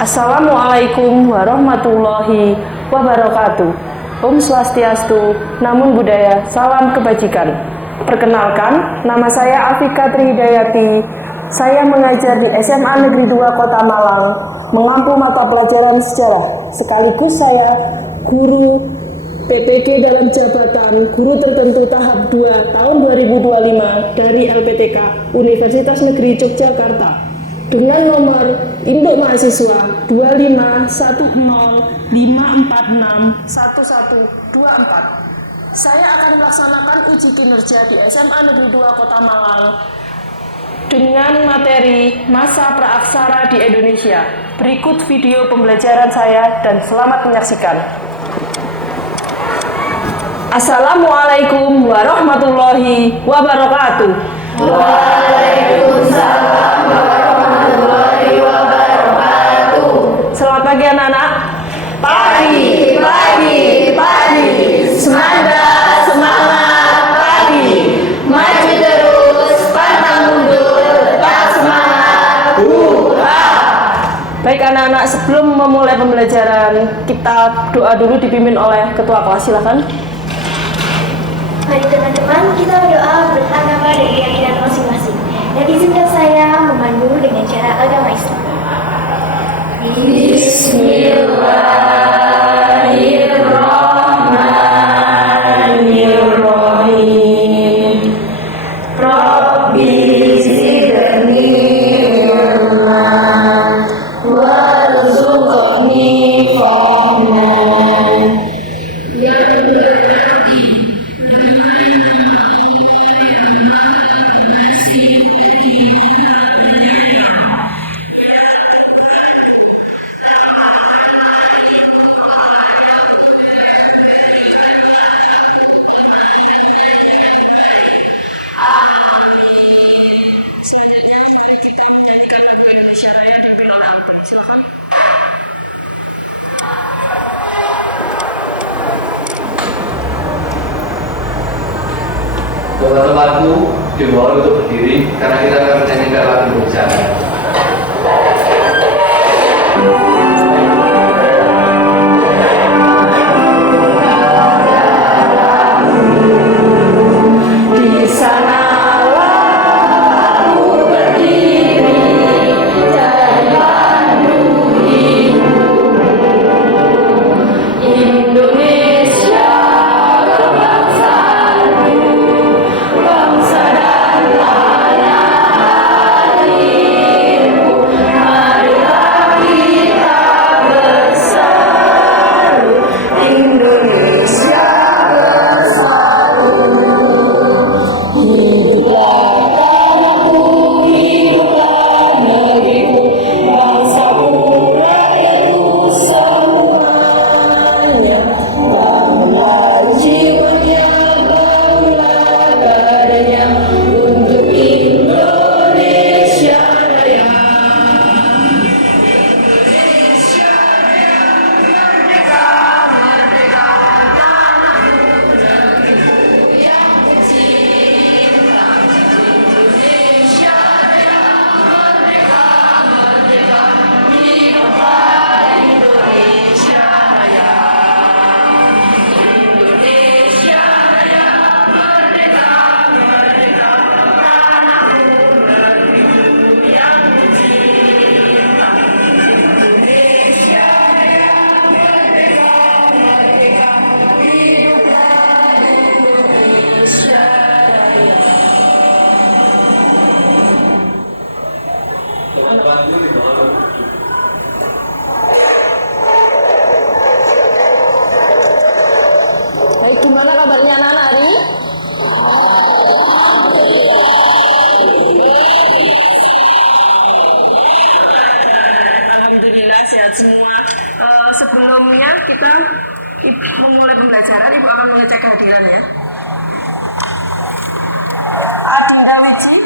Assalamualaikum warahmatullahi wabarakatuh. Om Swastiastu, Namo Buddhaya, salam kebajikan. Perkenalkan, nama saya Afika Trihidayati. Saya mengajar di SMA Negeri 2 Kota Malang, mengampu mata pelajaran sejarah. Sekaligus saya guru PPG dalam jabatan guru tertentu tahap 2 tahun 2025 dari LPTK Universitas Negeri Yogyakarta. Dengan nomor induk mahasiswa 25105461124. Saya akan melaksanakan uji kinerja di SMA Negeri 2 Kota Malang dengan materi Masa Praaksara di Indonesia. Berikut video pembelajaran saya dan selamat menyaksikan. Assalamualaikum warahmatullahi wabarakatuh. Waalaikumsalam warahmatullahi wabarakatuh. Selamat pagi anak-anak. Pagi. Semangat pagi. Maju terus, pantang mundur, tetap semangat. Hurra! Baik anak-anak, sebelum memulai pembelajaran, kita doa dulu dipimpin oleh ketua kelas, silakan. Mari teman-teman, kita berdoa beragama dan keyakinan masing-masing. Dan izinkan saya memandu dengan cara agama Islam. Bismillahirrahmanirrahim. Rabbi zidni ilman warzuqni fahman. Selanjutnya mari kita menyanyikan lagu Indonesia Raya di Pilar Ampun. Silakan. Teman-temanku dimohon untuk berdiri karena kita akan menyanyikan lagu Indonesia. Di sanalah aku berdiri dan memanduimu, Indonesia kebangsaanku, bangsa dan tanah airku. Marilah kita bersatu, Indonesia bersatu. Hiduplah tanahku, hiduplah negeriku, bangsaku, rakyatku semuanya. Bangunlah jiwanya, bangunlah badannya untuk Indonesia Raya. Indonesia Raya, merdeka, merdeka, tanahku, negeriku yang kucinta. Indonesia Raya, merdeka, merdeka, hiduplah Indonesia Raya. Indonesia Raya, merdeka, merdeka, tanahku, negeriku yang kucinta. Indonesia Raya, merdeka, merdeka, hiduplah Indonesia Raya. Baik, gimana kabarnya anak-anak hari ini? Alhamdulillah sehat semua. Sebelumnya kita memulai pembelajaran, Ibu akan mengecek kehadiran ya. Adinda Wiji,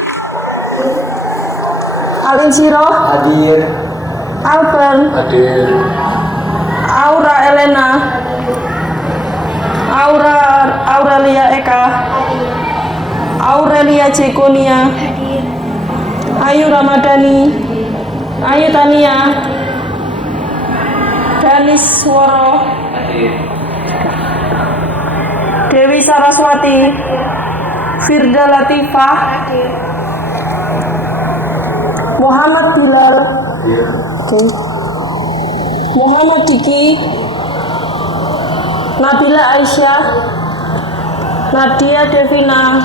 Alin Siro, Hadir. Alpen, Hadir. Aura Elena, Aurelia Eka, Aurelia Jekonia, Ayu Ramadhani, Ayu Tania, Danisworo, Hadir. Dewi Saraswati, Firda Latifah, Muhammad Bilal, oke. Muhammad Diki, Nabila Aisyah, Nadia Devina,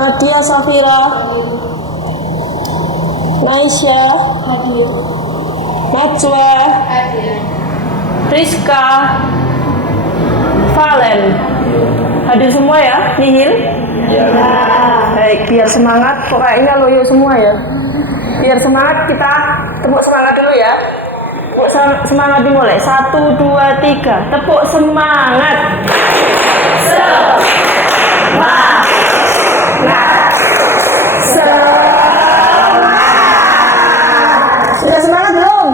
Nadia Safira, Naisha, Najwa, Rizka, Valen. Hadir semua ya, Nihil? Ya. Baik, biar semangat. Kok kayaknya loyo semua ya? Biar semangat, kita tepuk semangat dulu ya. Tepuk semangat dimulai. 1, 2, 3. Tepuk semangat. Sudah semangat belum?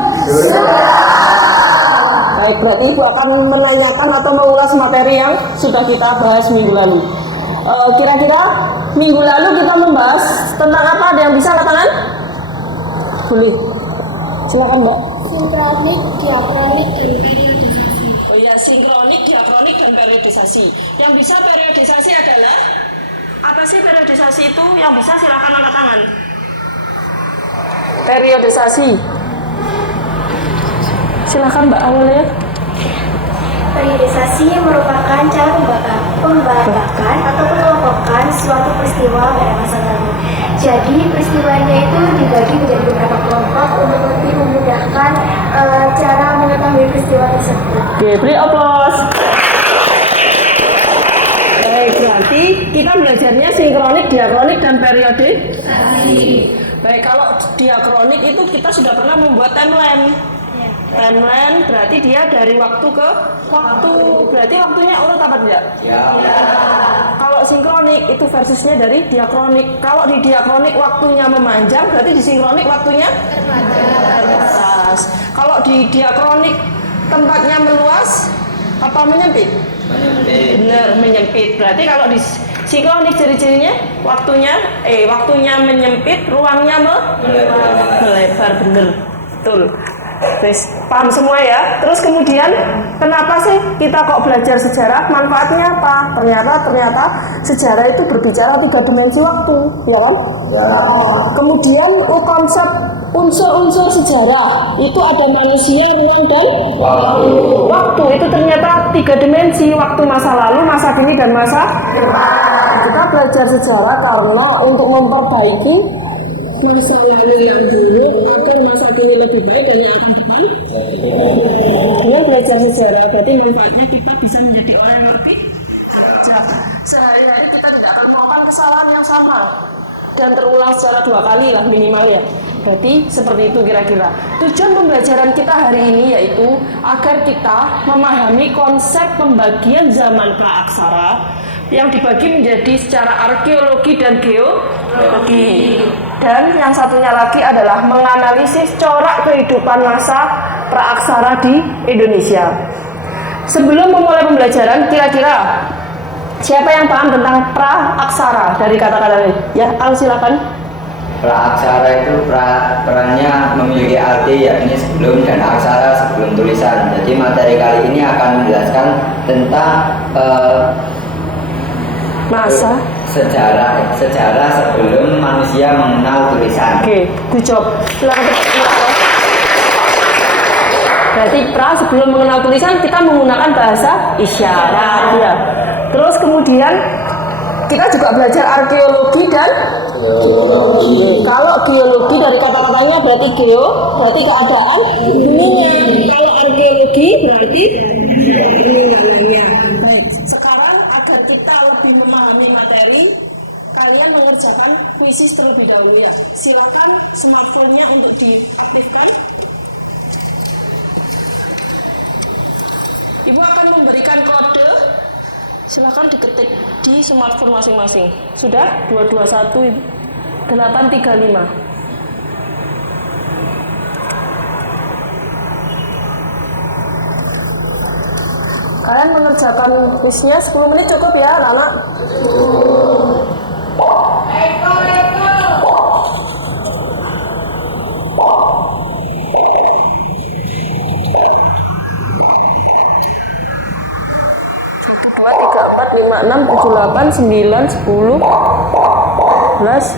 Baik, berarti Ibu akan menanyakan atau mengulas materi yang sudah kita bahas minggu lalu. Kira-kira minggu lalu kita membahas tentang apa? Ada yang bisa angkat tangan? Boleh. Silakan, Mbak. Sinkronik, diakronik, dan periodisasi. Oh iya, sinkronik, diakronik, dan periodisasi. Yang bisa periodisasi adalah apa sih periodisasi itu? Yang bisa silakan angkat tangan. Periodisasi. Silakan Mbak awalnya. Periodisasi merupakan cara pembatakan atau pengelompokan suatu peristiwa pada masa lalu. Jadi peristiwanya itu dibagi menjadi beberapa kelompok untuk lebih memudahkan cara mengetahui peristiwa tersebut. Oke, beri aplaus. Baik, berarti kita belajarnya sinkronik, diakronik, dan periodisasi. Baik, kalau diakronik itu kita sudah pernah membuat timeline. Timeline berarti dia dari waktu ke waktu. Berarti waktunya urut apa tidak? Ya. Kalau sinkronik itu versinya dari diakronik. Kalau di diakronik waktunya memanjang, berarti di sinkronik waktunya terbatas. Kalau di diakronik tempatnya meluas, apa menyempit? Benar, menyempit. Berarti kalau di sinkronik ciri-cirinya waktunya menyempit, ruangnya melebar. Benar, betul. Terus paham semua ya. Terus kemudian kenapa sih kita kok belajar sejarah? Manfaatnya apa? Ternyata sejarah itu berbicara 3 dimensi waktu, ya kan? Ya. Kemudian konsep unsur-unsur sejarah itu ada manusia, ruang, dan waktu. Itu ternyata 3 dimensi, waktu masa lalu, masa kini, dan masa depan. Kita belajar sejarah karena untuk memperbaiki masa lalu yang buruk agar masa kini lebih baik dan yang akan depan. Dengan belajar sejarah berarti manfaatnya kita bisa menjadi orang yang lebih bijak. Sehari-hari kita tidak akan melakukan kesalahan yang sama dan terulang secara 2 kali lah minimal ya. Berarti seperti itu kira-kira. Tujuan pembelajaran kita hari ini yaitu agar kita memahami konsep pembagian zaman praaksara yang dibagi menjadi secara arkeologi dan geologi. Dan yang satunya lagi adalah menganalisis corak kehidupan masa praaksara di Indonesia. Sebelum memulai pembelajaran, kira-kira siapa yang paham tentang praaksara dari kata-kata ini? Ya, Al, silakan. Praaksara itu perannya memiliki arti yakni sebelum dan aksara sebelum tulisan. Jadi materi kali ini akan menjelaskan tentang Masa sejarah sebelum manusia mengenal tulisan. Oke, good job. Silakan. Berarti sebelum mengenal tulisan kita menggunakan bahasa isyarat ya. Terus kemudian kita juga belajar arkeologi dan geologi. Kalau geologi dari kata-katanya berarti berarti keadaan dunia. Kalau arkeologi berarti peninggalannya. Baik, sekarang agar kita lebih memahami materi, kalian mengerjakan kuisis terlebih dahulu ya. Silakan smartphone-nya untuk diaktifkan. Ibu akan memberikan kode. Silakan diketik di smartphone masing-masing. Sudah? 221 Ibu. 835. Kalian mengerjakan kuisnya 10 menit cukup ya, anak-anak? 8, 9, 10, 11.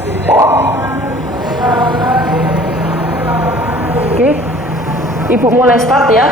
Oke, Ibu mulai start ya.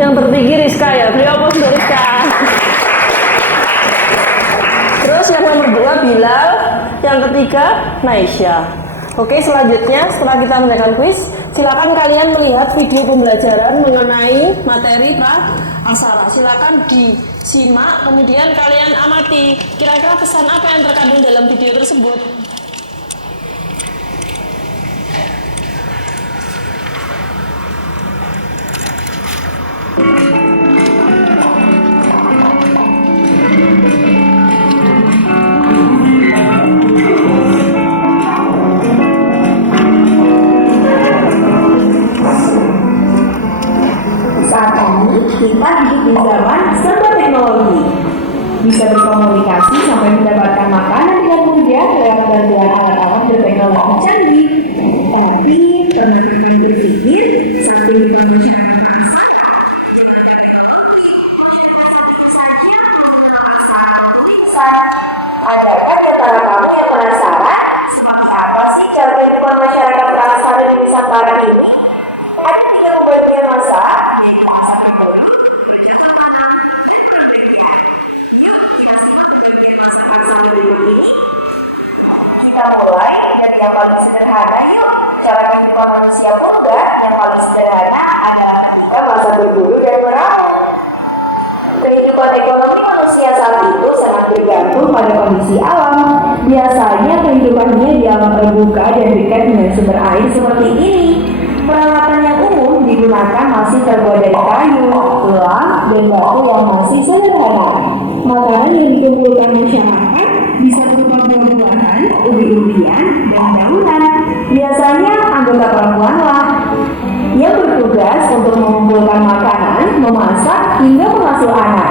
Yang tertinggi Rizka ya, beri aplaus untuk Rizka. Terus yang nomor 2 Bilal, yang ketiga Naisha. Oke, selanjutnya setelah kita mengerjakan kuis, Silakan kalian melihat video pembelajaran mengenai materi pra-aksara. Silakan disimak, kemudian kalian amati kira-kira pesan apa yang terkandung dalam video tersebut. Saat ini kita hidup di zaman serba teknologi. Bisa berkomunikasi sampai mendapatkan makanan dengan mudah lewat bantuan alat-alat berteknologi canggih. Tapi pernah kalian berpikir sampai di masyarakat adakah di antara kamu yang penasaran seperti apa sih cara kehidupan masyarakat praksara di Nusantara ini? Ada 3 pembagian masa, yaitu masa terbaru, bercocok tanam, dan pembagian. Yuk kita simak pembagian masa praksara berikut ini. Kita mulai dari yang paling sederhana yuk. Cara kehidupan manusia purba yang paling sederhana adalah ketika masa berburu dan meramu. Kehidupan ekonomi manusia saat itu sangat bergantung pada kondisi alam. Biasanya kehidupannya di alam terbuka dan dekat dengan sumber air seperti ini. Peralatan yang umum digunakan masih terbuat dari kayu, tulang, dan batu yang masih sederhana. Makanan yang dikumpulkan masyarakat bisa berupa buah-buahan, ubi-ubian, dan daunan. Biasanya anggota perempuanlah yang bertugas untuk mengumpulkan makanan, memasak, hingga mengasuh anak.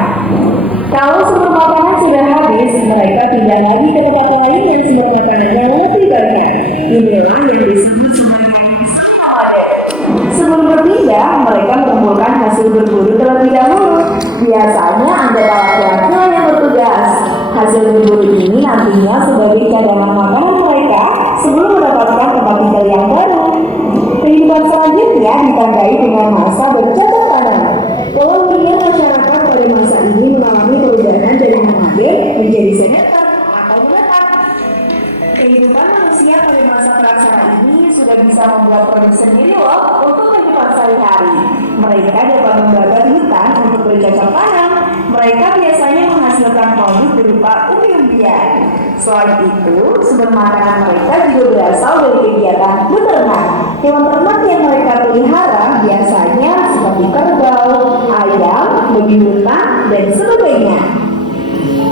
Kalau sumber makanan sudah habis, mereka pindah lagi ke tempat lain yang sumber makanan yang lebih banyak. Inilah yang disebut sebagai nomaden. Sebelum berpindah, mereka mengumpulkan hasil berburu terlebih dahulu. Biasanya anggota laki-laki yang bertugas. Hasil berburu ini nantinya sebagai cadangan makanan mereka sebelum mendapatkan tempat tinggal yang baru. Kehidupan selanjutnya ditandai dengan masa bercocok tanam. Kemudian masyarakat pada masa ini mengalami perubahan dari nomaden menjadi sedentar atau menetap. Kehidupan manusia pada masa praksara ini sudah bisa membuat produk sendiri loh untuk kehidupan sehari-hari. Mereka dapat membakar hutan untuk bercocok tanam. Mereka biasanya menghasilkan produk berupa umbi-umbian. Selain itu, sumber makanan mereka juga berasal dari kegiatan beternak. Hewan ternak yang mereka pelihara biasanya seperti kerbau, ayam, babi hutan, dan sebagainya.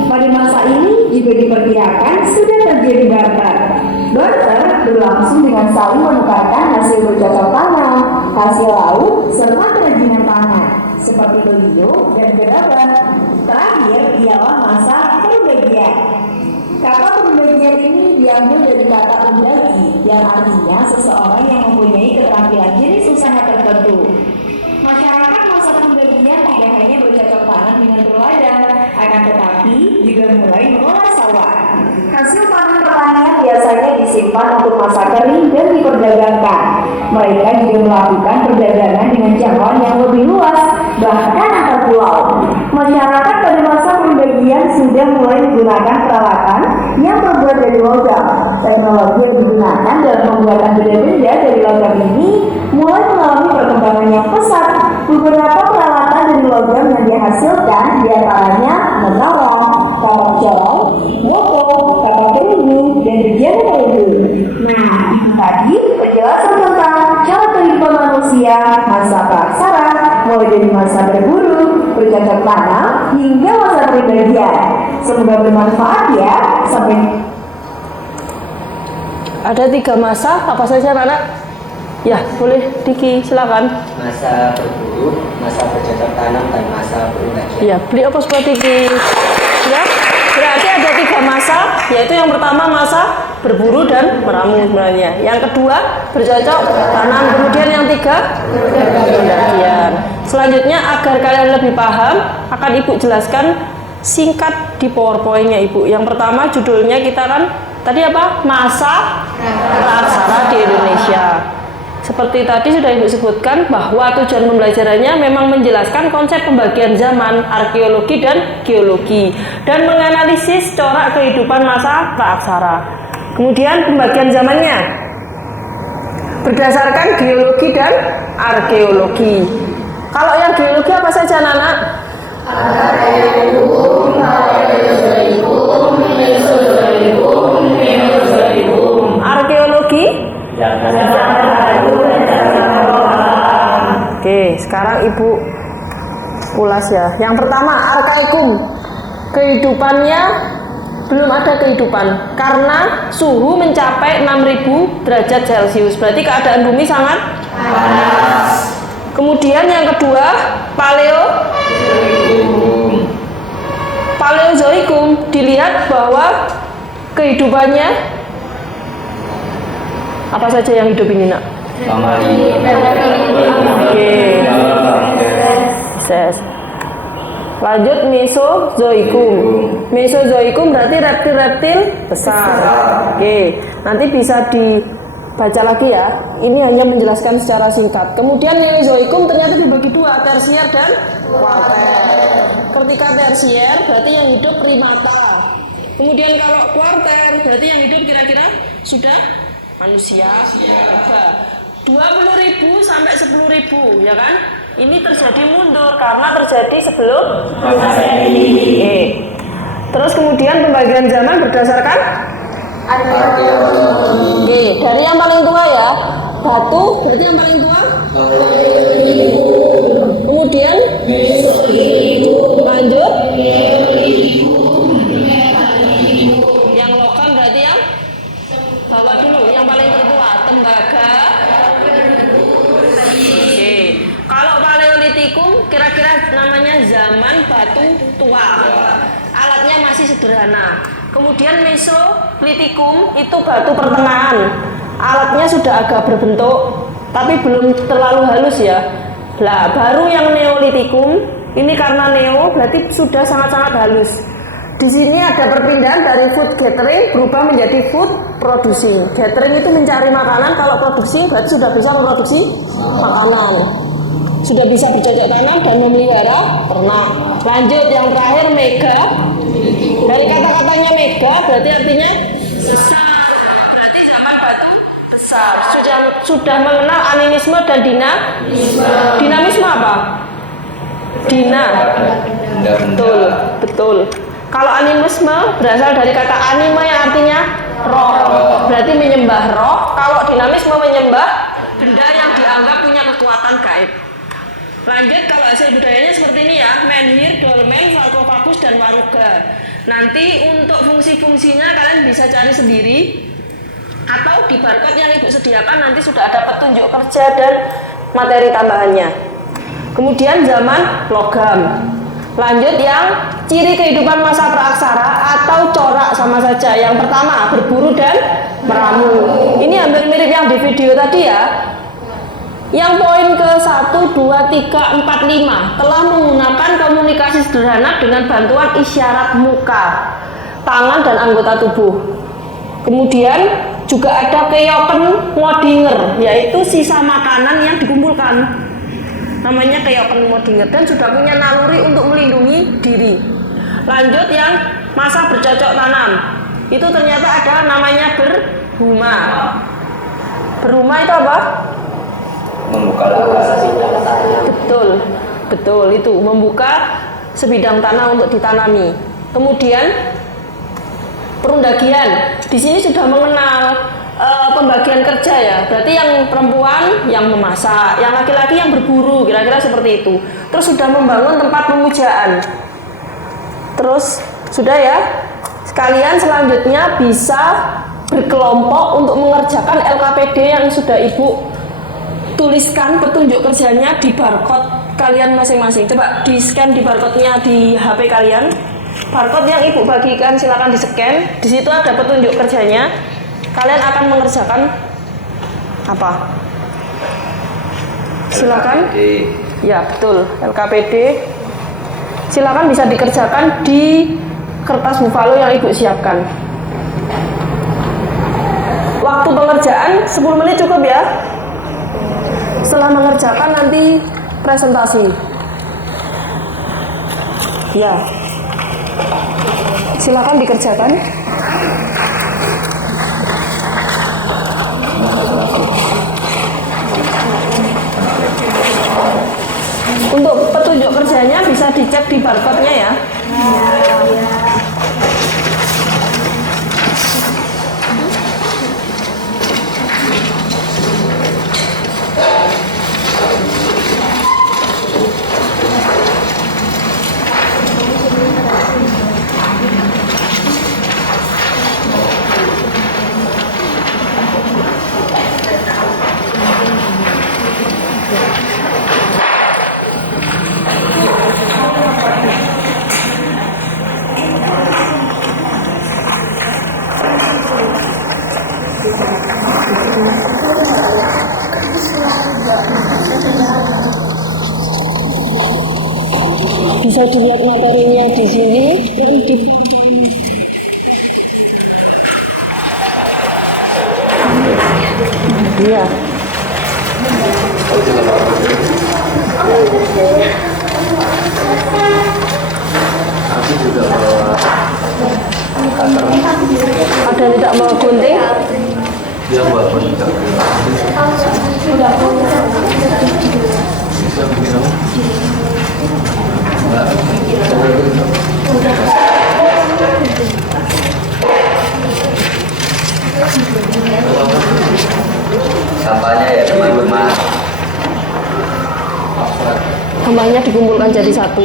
Pada masa ini juga diperkirakan sudah terjadi barter. Barter berlangsung dengan saling menukarkan hasil bercocok tanam, hasil laut, serta kerajinan tangan seperti beliau dan gerabah. Terakhir ialah masa pembagian. Kata pembagian ini diambil dari kata pembagi, yang artinya seseorang yang mempunyai keterampilan jenis usaha tertentu. Masyarakat masa pembagian tidak hanya bercocok tanam dengan berladang, akan tetapi juga mulai mengolah sawah. Hasil panen pertanian biasanya disimpan untuk masa kering dan diperdagangkan. Mereka juga melakukan perdagangan dengan jangkauan yang lebih luas, bahkan antar pulau. Masyarakat pada masa pembagian sudah mulai menggunakan peralatan yang terbuat dari logam. Teknologi yang digunakan dalam pembuatan benda-benda dari logam ini mulai mengalami perkembangan yang pesat. Beberapa peralatan dari logam yang dihasilkan diantaranya menolong, kapal corong, motor, kapal perunggu, dan bejana perunggu. Nah, itu tadi penjelasan tentang cara kehidupan manusia masa praksara, mulai dari masa berburu, bercocok tanam, hingga masa perbagian. Semoga bermanfaat ya. Sampai Ada 3 masa, apa saja anak-anak? Ya, boleh Diki, silakan. Masa berburu, masa bercocok tanam, dan masa pembagian. Ya, beli apa seperti Diki? Ya, berarti ada 3 masa, yaitu yang pertama masa berburu dan meramu sebenarnya. Yang kedua bercocok tanam, kemudian yang 3 pembagian. Selanjutnya agar kalian lebih paham, akan Ibu jelaskan singkat di PowerPoint-nya Ibu. Yang pertama judulnya kita kan tadi apa? Masa praksara di Indonesia. Seperti tadi sudah Ibu sebutkan bahwa tujuan pembelajarannya memang menjelaskan konsep pembagian zaman, arkeologi dan geologi, dan menganalisis corak kehidupan masa praksara. Kemudian pembagian zamannya. berdasarkan geologi dan arkeologi. Kalau yang geologi apa saja anak-anak? Arkeologi? Oke, sekarang Ibu ulas ya. Yang pertama, arkaikum. Kehidupannya belum ada kehidupan karena suhu mencapai 6.000 derajat Celcius. Berarti keadaan bumi sangat panas. Kemudian yang kedua, Paleozoikum, dilihat bahwa kehidupannya apa saja yang hidup ini, Nak? Oke. Lanjut Mesozoikum. Mesozoikum berarti reptil-reptil besar. Oke, nanti bisa dibaca lagi ya. Ini hanya menjelaskan secara singkat. Kemudian Neozoikum ternyata dibagi dua, tersier dan kuarter. Ketika tersier berarti yang hidup primata. Kemudian kalau kuarter berarti yang hidup kira-kira sudah manusia. 20.000 sampai 10.000, ya kan? Ini terjadi mundur karena terjadi sebelum Masehi. Terus kemudian pembagian zaman berdasarkan arkeologi. Dari yang paling tua ya, batu berarti yang paling tua. Kemudian lanjut yang lokal berarti yang bawah dulu, yang paling tertua tembaga. Kira-kira namanya zaman batu tua. Alatnya masih sederhana. Kemudian Mesolitikum itu batu pertengahan. Alatnya sudah agak berbentuk, tapi belum terlalu halus ya. Nah, baru yang Neolitikum ini karena neo berarti sudah sangat-sangat halus. Di sini ada perpindahan dari food gathering berubah menjadi food producing. Gathering itu mencari makanan, kalau producing berarti sudah bisa memproduksi makanan. Sudah bisa bercocok tanam dan memelihara ternak. Lanjut yang terakhir mega. Dari kata-katanya mega berarti artinya besar. Berarti zaman batu besar. Sudah mengenal animisme dan dinamisme apa? Betul. Kalau animisme berasal dari kata anima yang artinya roh. Berarti menyembah roh. Kalau dinamisme menyembah benda yang dianggap punya kekuatan gaib. Lanjut, kalau hasil budayanya seperti ini ya, menhir, dolmen, sarkofagus, dan waruga. Nanti untuk fungsi-fungsinya kalian bisa cari sendiri, atau di barcode yang Ibu sediakan nanti sudah ada petunjuk kerja dan materi tambahannya. Kemudian zaman logam. Lanjut yang ciri kehidupan masa praaksara atau corak sama saja. Yang pertama, berburu dan meramu. Ini hampir mirip yang di video tadi ya. Yang poin ke 1, 2, 3, 4, 5 telah menggunakan komunikasi sederhana dengan bantuan isyarat muka, tangan, dan anggota tubuh. Kemudian juga ada keyoken ngodinger, yaitu sisa makanan yang dikumpulkan. Namanya keyoken ngodinger dan sudah punya naluri untuk melindungi diri. Lanjut yang masa bercocok tanam. Itu ternyata ada namanya berhuma. Berhuma itu apa? Membuka lahan. Betul itu membuka sebidang tanah untuk ditanami. Kemudian perundagian. Di sini sudah mengenal pembagian kerja ya. Berarti yang perempuan yang memasak, yang laki-laki yang berburu, kira-kira seperti itu. Terus sudah membangun tempat pemujaan. Terus sudah ya. Sekalian selanjutnya bisa berkelompok untuk mengerjakan LKPD yang sudah Ibu tuliskan petunjuk kerjanya di barcode kalian masing-masing. Coba di scan di barcode-nya di HP kalian. Barcode yang Ibu bagikan silakan di scan. Di situ ada petunjuk kerjanya. Kalian akan mengerjakan apa? Silakan. Ya betul, LKPD. Silakan bisa dikerjakan di kertas buffalo yang Ibu siapkan. Waktu pengerjaan 10 menit cukup ya. Setelah mengerjakan nanti presentasi. Ya. Silakan dikerjakan. Untuk petunjuk kerjanya bisa dicek di barcode-nya ya. Bisa dilihat materinya di sini. Iya. Aku juga bawa Ada yang tidak mau gunting? dia buat peningkat. Bisa bikin apa? Enggak. Sampahnya ya teman-teman. Sampahnya dikumpulkan jadi satu.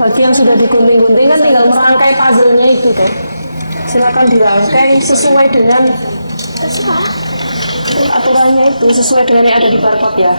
Bagi yang sudah digunting-gunting kan tinggal merangkai puzzle-nya itu toh. Silakan dirangkai sesuai dengan aturannya itu, sesuai dengan yang ada di barcode ya.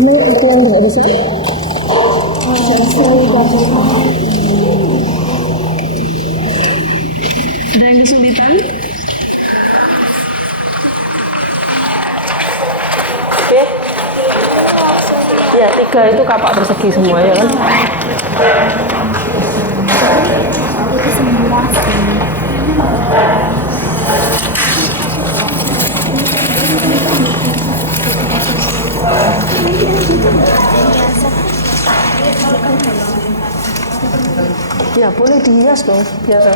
Ini aku yang nggak bisa. Ada yang kesulitan? Oke. Ya, 3 itu kapak persegi semua ya kan? Ya boleh dihias dong, biasa.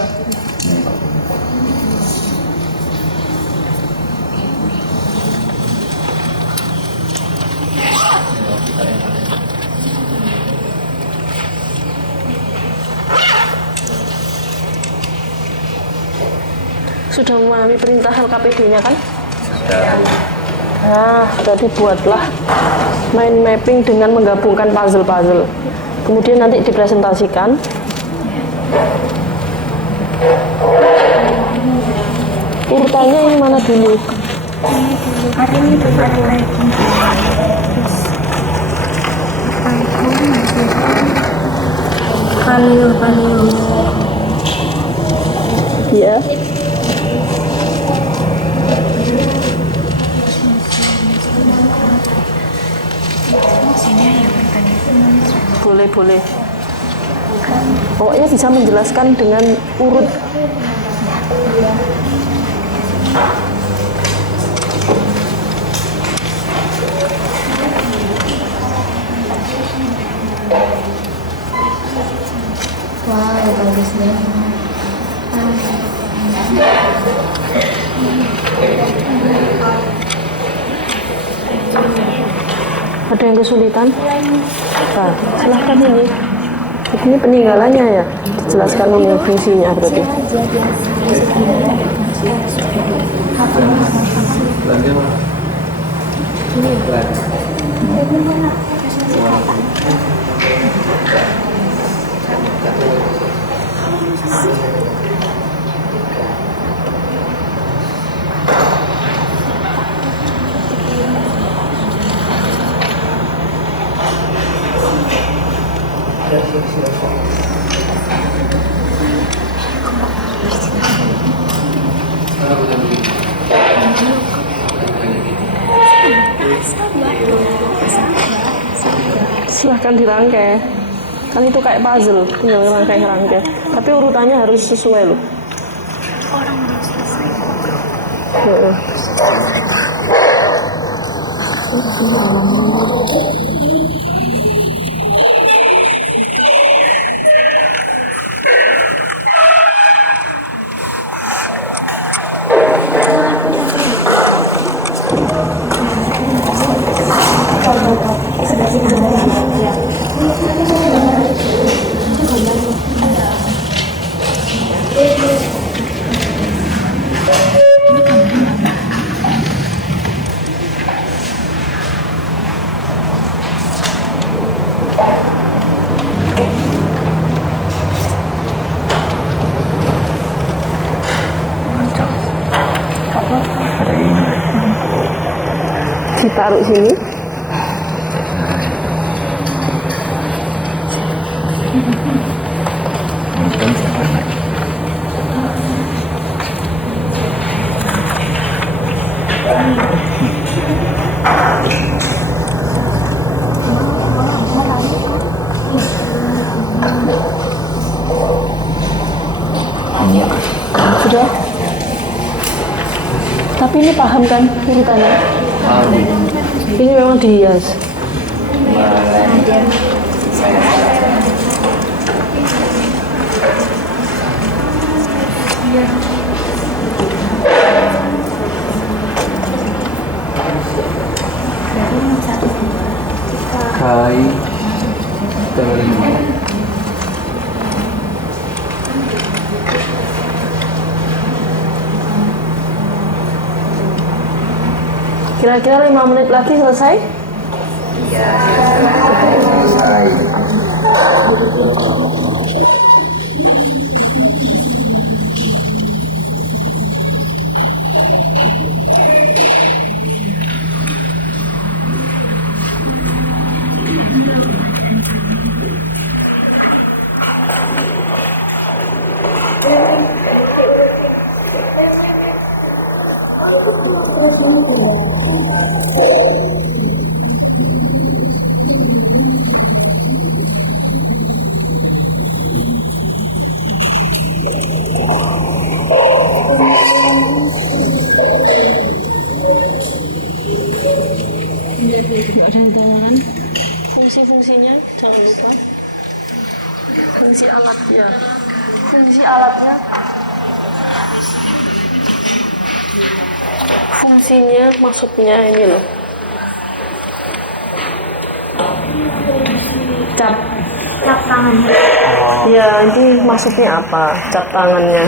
Sudah memahami perintah LKPD-nya kan? Nah, sudah dibuatlah mind mapping dengan menggabungkan puzzle-puzzle. Kemudian nanti dipresentasikan. Urutannya yang mana dulu? Ada ini tuh, ada lagi. Paleo. Ya. Boleh. Pokoknya bisa menjelaskan dengan urut. Wow, bagus banget. Ada yang kesulitan? Nah, silahkan ini. Ini peninggalannya ya. Dijelaskan ini fungsinya berarti. Silahkan dirangkai. Kan itu kayak puzzle, tinggal rangkai. Tapi urutannya harus sesuai loh. Heeh. Ditaruh sini. Sudah. Tapi ini paham kan urutannya? Ini memang dihias. Kai terima. Kira-kira 5 menit lagi selesai? Ada yang ditanyakan? Fungsi-fungsinya jangan lupa. Fungsi alatnya. Fungsi alatnya. Fungsinya maksudnya ini loh. Cap tangannya. Ya, ini maksudnya apa? Cap tangannya.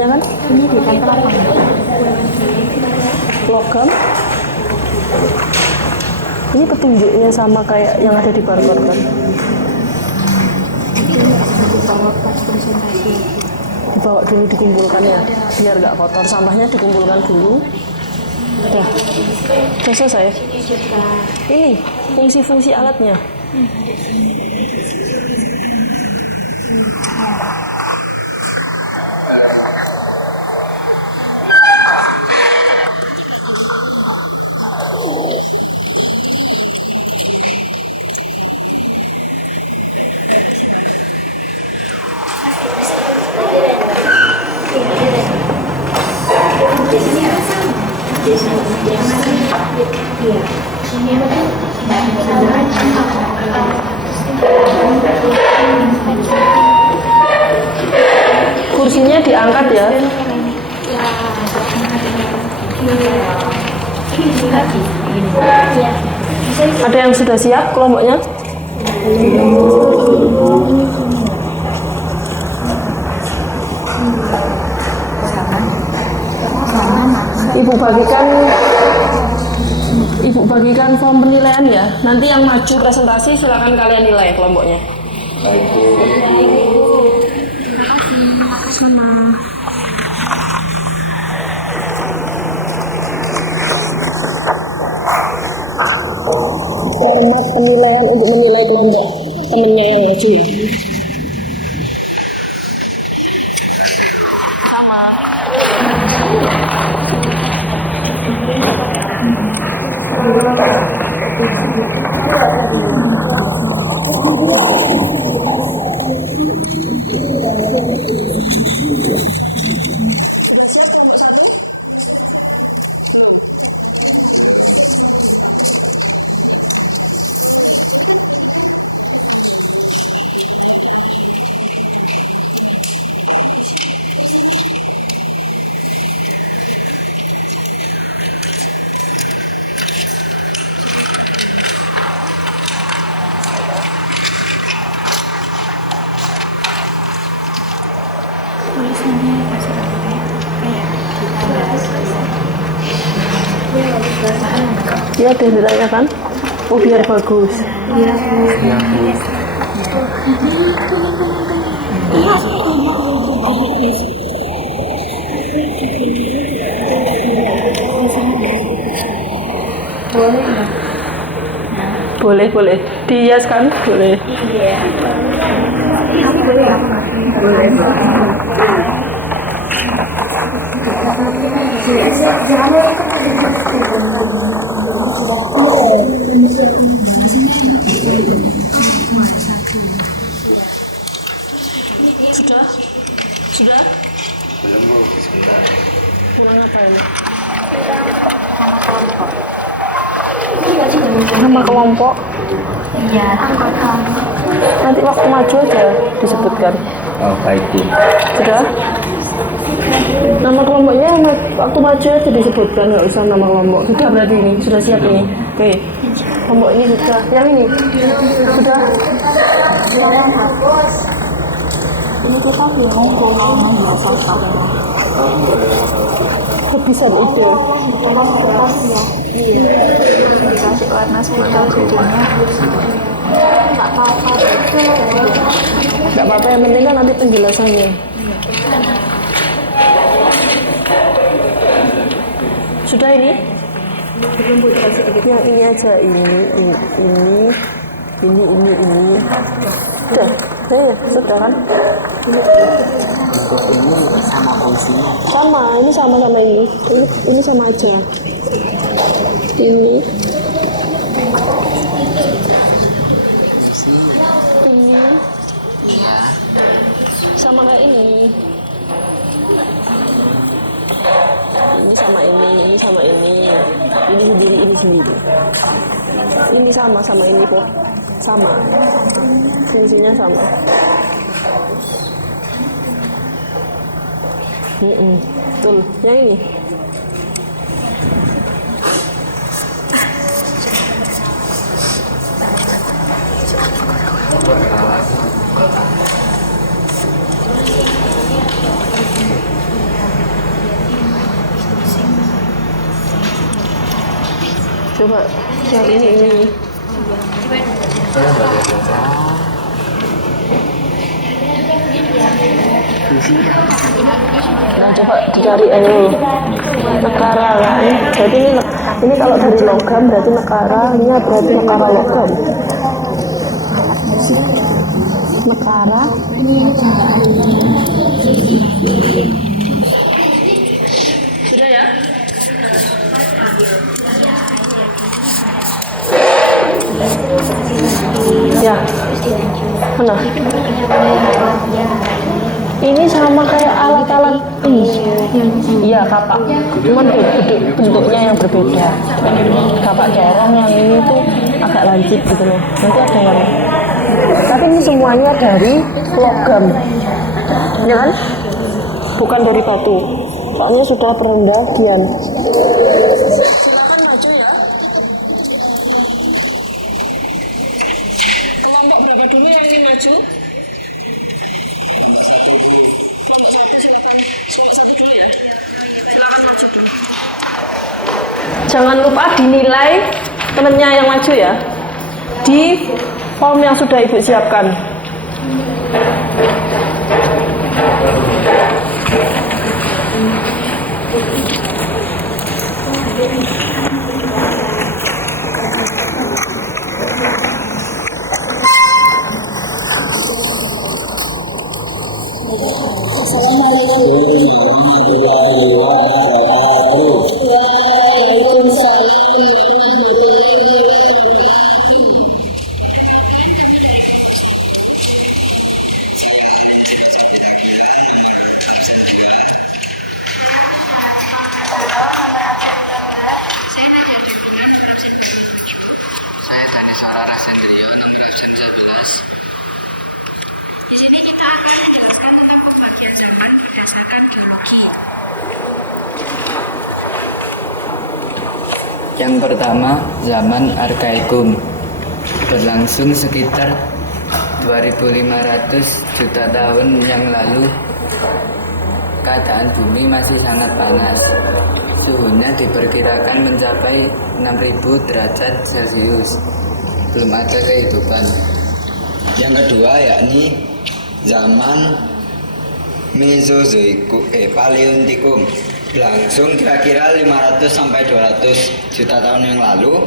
namanya kan? Ini ditempel apa enggak? Logam. Ini petunjuknya sama kayak yang ada di barcode kan? Dibawa pas presentasi. Dibawa dulu dikumpulkan ya, biar nggak kotor. Sampahnya dikumpulkan dulu. Udah selesai. Ini fungsi-fungsi alatnya. Kursinya diangkat ya. Ada yang sudah siap kelompoknya? Ibu bagikan form penilaian ya. Nanti yang maju presentasi silakan kalian nilai kelompoknya. Baik Bu. Sama. Format penilaian untuk menilai kelompok temennya yang maju. Ya, dia ditanyakan. Oh, biar bagus. Boleh. Dihias kan? Boleh. Sudah? Pulang apa ini? Nama kelompok. Iya, angkatan. Nanti waktu maju aja disebutkan. Oh baik Bu. Sudah? Nama kelompoknya waktu maju aja disebutkan, nggak usah nama kelompok. Sudah berarti ini, sudah siap ini. Oke. Kelompok ini sudah. Yang ini? Sudah? Jangan hapus. Ini kita bingung kalau biasa Kebisan itu. Iya. Dikasih warna sebentar jadinya. Nggak apa-apa. Nggak apa-apa, yang penting kan nanti penjelasannya. Sudah ini? Yang ini aja, ini. Sudah kan? Untuk ini sama fungsinya. Sama, ini sama ini. Ini sama aja. Ini. Ini. Iya. Sama kayak ini. Ini sama ini sama ini. Ini sendiri. Ini sama ini kok. Sama. Fungsinya sama. Betul. Yang ini. Coba yang ini. Nah, coba dicari ini nekara lah. Jadi ini kalau dari logam berarti nekara, ini berarti nekara logam. Nekara. Sudah ya? Ya. Mana? Ini sama kayak alat-alat iya kapak, cuman bentuknya yang berbeda. Kapak kerang yang ini tuh agak lancip gitu loh. Nanti ada yang tapi ini semuanya dari logam, ya kan? Bukan dari batu. Soalnya sudah pendakian. Silakan maju ya. Kelompok berapa dulu yang ingin maju? Kelompok satu silakan. Kelompok satu dulu ya. Silakan maju dulu. Jangan lupa dinilai temennya yang maju ya. Di form yang sudah Ibu siapkan. Saya Tani Sarara Sendrio, nomor absen 11. Di sini kita akan menjelaskan tentang pembagian zaman berdasarkan geologi. Yang pertama, zaman Arkaikum berlangsung sekitar 2500 juta tahun yang lalu. Keadaan bumi masih sangat panas. Suhunya diperkirakan mencapai 6000 derajat Celcius. Belum ada kehidupan. Yang kedua yakni zaman Mesozoikum, Paleontikum, berlangsung kira-kira 500 sampai 200 juta tahun yang lalu.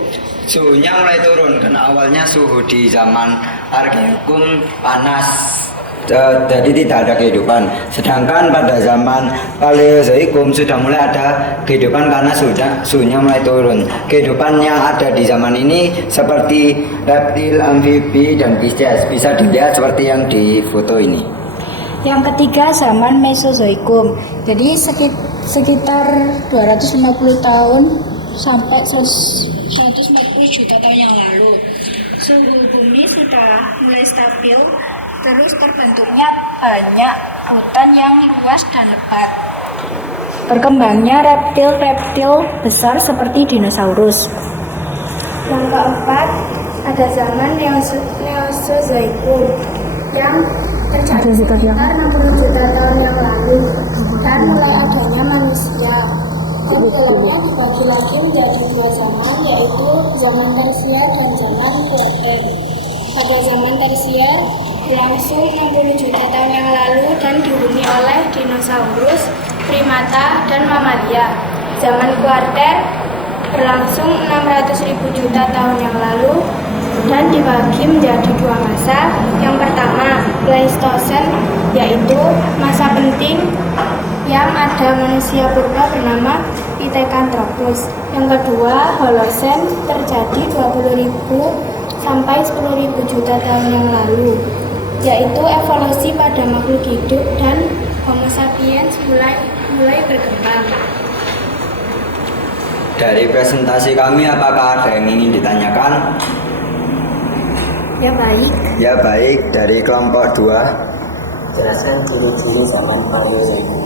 Suhunya mulai turun dan awalnya suhu di zaman Arkaikum panas. Jadi tidak ada kehidupan. Sedangkan pada zaman Paleozoikum sudah mulai ada kehidupan karena suhunya mulai turun. Kehidupan yang ada di zaman ini seperti reptil, amfibi, dan pisces. Bisa dilihat seperti yang di foto ini. Yang ketiga zaman Mesozoikum. Jadi sekitar 250 tahun sampai 140 juta tahun yang lalu. Suhu bumi sudah mulai stabil, terus terbentuknya banyak hutan yang luas dan lebat. Berkembangnya reptil-reptil besar seperti dinosaurus. Yang keempat, ada zaman Neozoikum yang terjadi sekitar 60 juta tahun yang lalu dan mulai adanya manusia. Kemudiannya dibagi lagi menjadi dua zaman, yaitu zaman Tersier dan zaman Kuarter. Pada zaman Tersier berlangsung 60 juta tahun yang lalu dan dihuni oleh dinosaurus, primata, dan mamalia. Zaman Kuarter berlangsung 600.000 juta tahun yang lalu dan dibagi menjadi dua masa. Yang pertama, Pleistosen, yaitu masa penting yang ada manusia purba bernama Pithecanthropus. Yang kedua, Holosen, terjadi 20.000 sampai 10.000 juta tahun yang lalu, yaitu evolusi pada makhluk hidup dan Homo sapiens mulai berkembang. Dari presentasi kami, apakah ada yang ingin ditanyakan? Ya baik. Ya baik, dari kelompok 2. Jelaskan ciri-ciri zaman Paleozoikum.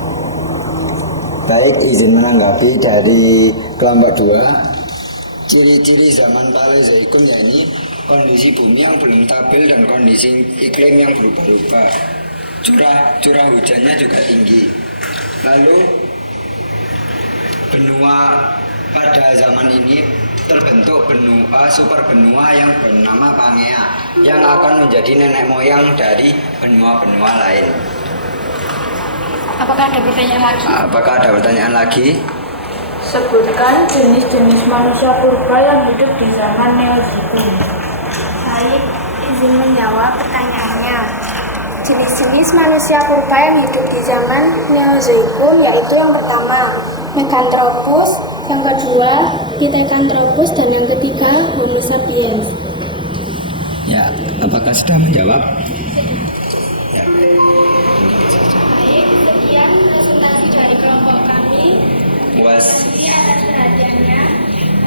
Baik, izin menanggapi dari kelompok 2. Ciri-ciri zaman Paleozoikum yakni kondisi bumi yang belum stabil dan kondisi iklim yang berubah-ubah. Curah hujannya juga tinggi. Lalu benua pada zaman ini terbentuk super benua yang bernama Pangea yang akan menjadi nenek moyang dari benua-benua lain. Apakah ada pertanyaan lagi? Apakah ada pertanyaan lagi? Sebutkan jenis-jenis manusia purba yang hidup di zaman Neozoikum. Baik, izin menjawab pertanyaannya. Jenis-jenis manusia purba yang hidup di zaman Neozoikum yaitu yang pertama, Meganthropus, yang kedua, Pithecanthropus, dan yang ketiga, Homo sapiens. Ya, apakah sudah menjawab? Ya. Baik, sekian presentasi dari kelompok kami. Terima atas perhatiannya.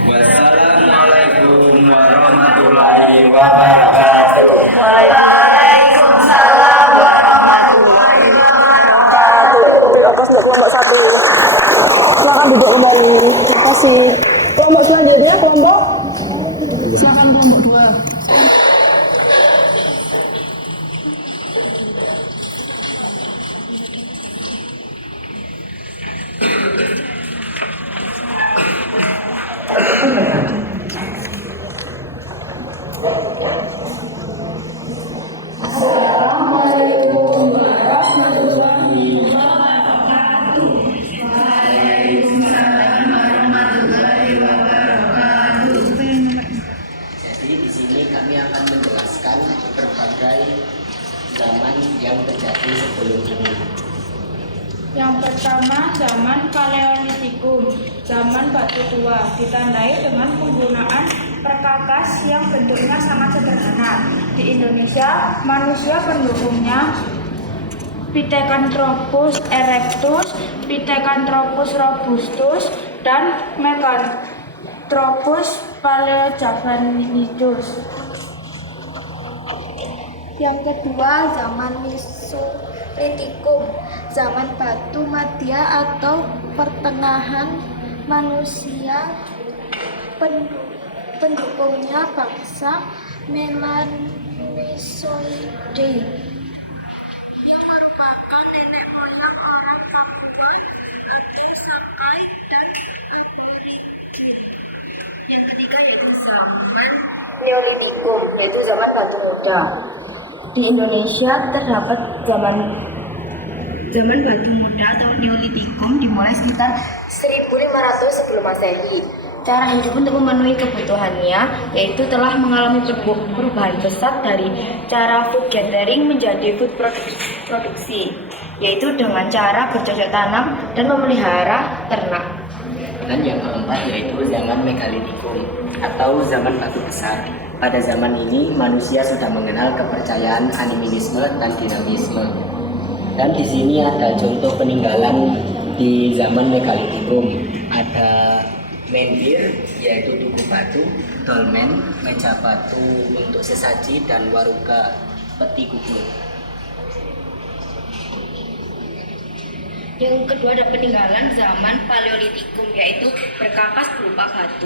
Wassalamualaikum warahmatullahi wabarakatuh. Waalaikumsalam warahmatullahi wabarakatuh. Topik opas untuk kelompok 1. Silakan duduk kembali. Terima kasih. Kelompok selanjutnya silakan kelompok 2. Jadi di sini kami akan menjelaskan berbagai zaman yang terjadi sebelum ini. Yang pertama, zaman Paleolitikum, zaman batu tua, ditandai dengan penggunaan perkakas yang bentuknya sangat sederhana. Di Indonesia, manusia pendukungnya Pithecanthropus erectus, Pithecanthropus robustus, dan Meganthropus paleojavanicus. Yang kedua, zaman Mesolitikum, zaman batu madya atau pertengahan manusia. Pendukungnya bangsa Melanesidae yang merupakan nenek moyang orang Papua, Sakai, dan Aborigin. Yang ketiga yaitu zaman Neolitikum, yaitu zaman batu muda. Di Indonesia terdapat zaman batu muda atau Neolitikum dimulai sekitar 1500 sebelum Masehi. Cara hidup untuk memenuhi kebutuhannya yaitu telah mengalami perubahan pesat dari cara food gathering menjadi food produksi, yaitu dengan cara bercocok tanam dan memelihara ternak. Dan yang keempat yaitu zaman Megalitikum atau zaman batu besar. Pada zaman ini manusia sudah mengenal kepercayaan animisme dan dinamisme. Dan di sini ada contoh peninggalan di zaman Megalitikum. Ada menhir yaitu tugu batu, dolmen meja batu untuk sesaji, dan waruga peti kubur. Yang kedua ada peninggalan zaman Paleolitikum, yaitu berkakas berupa batu.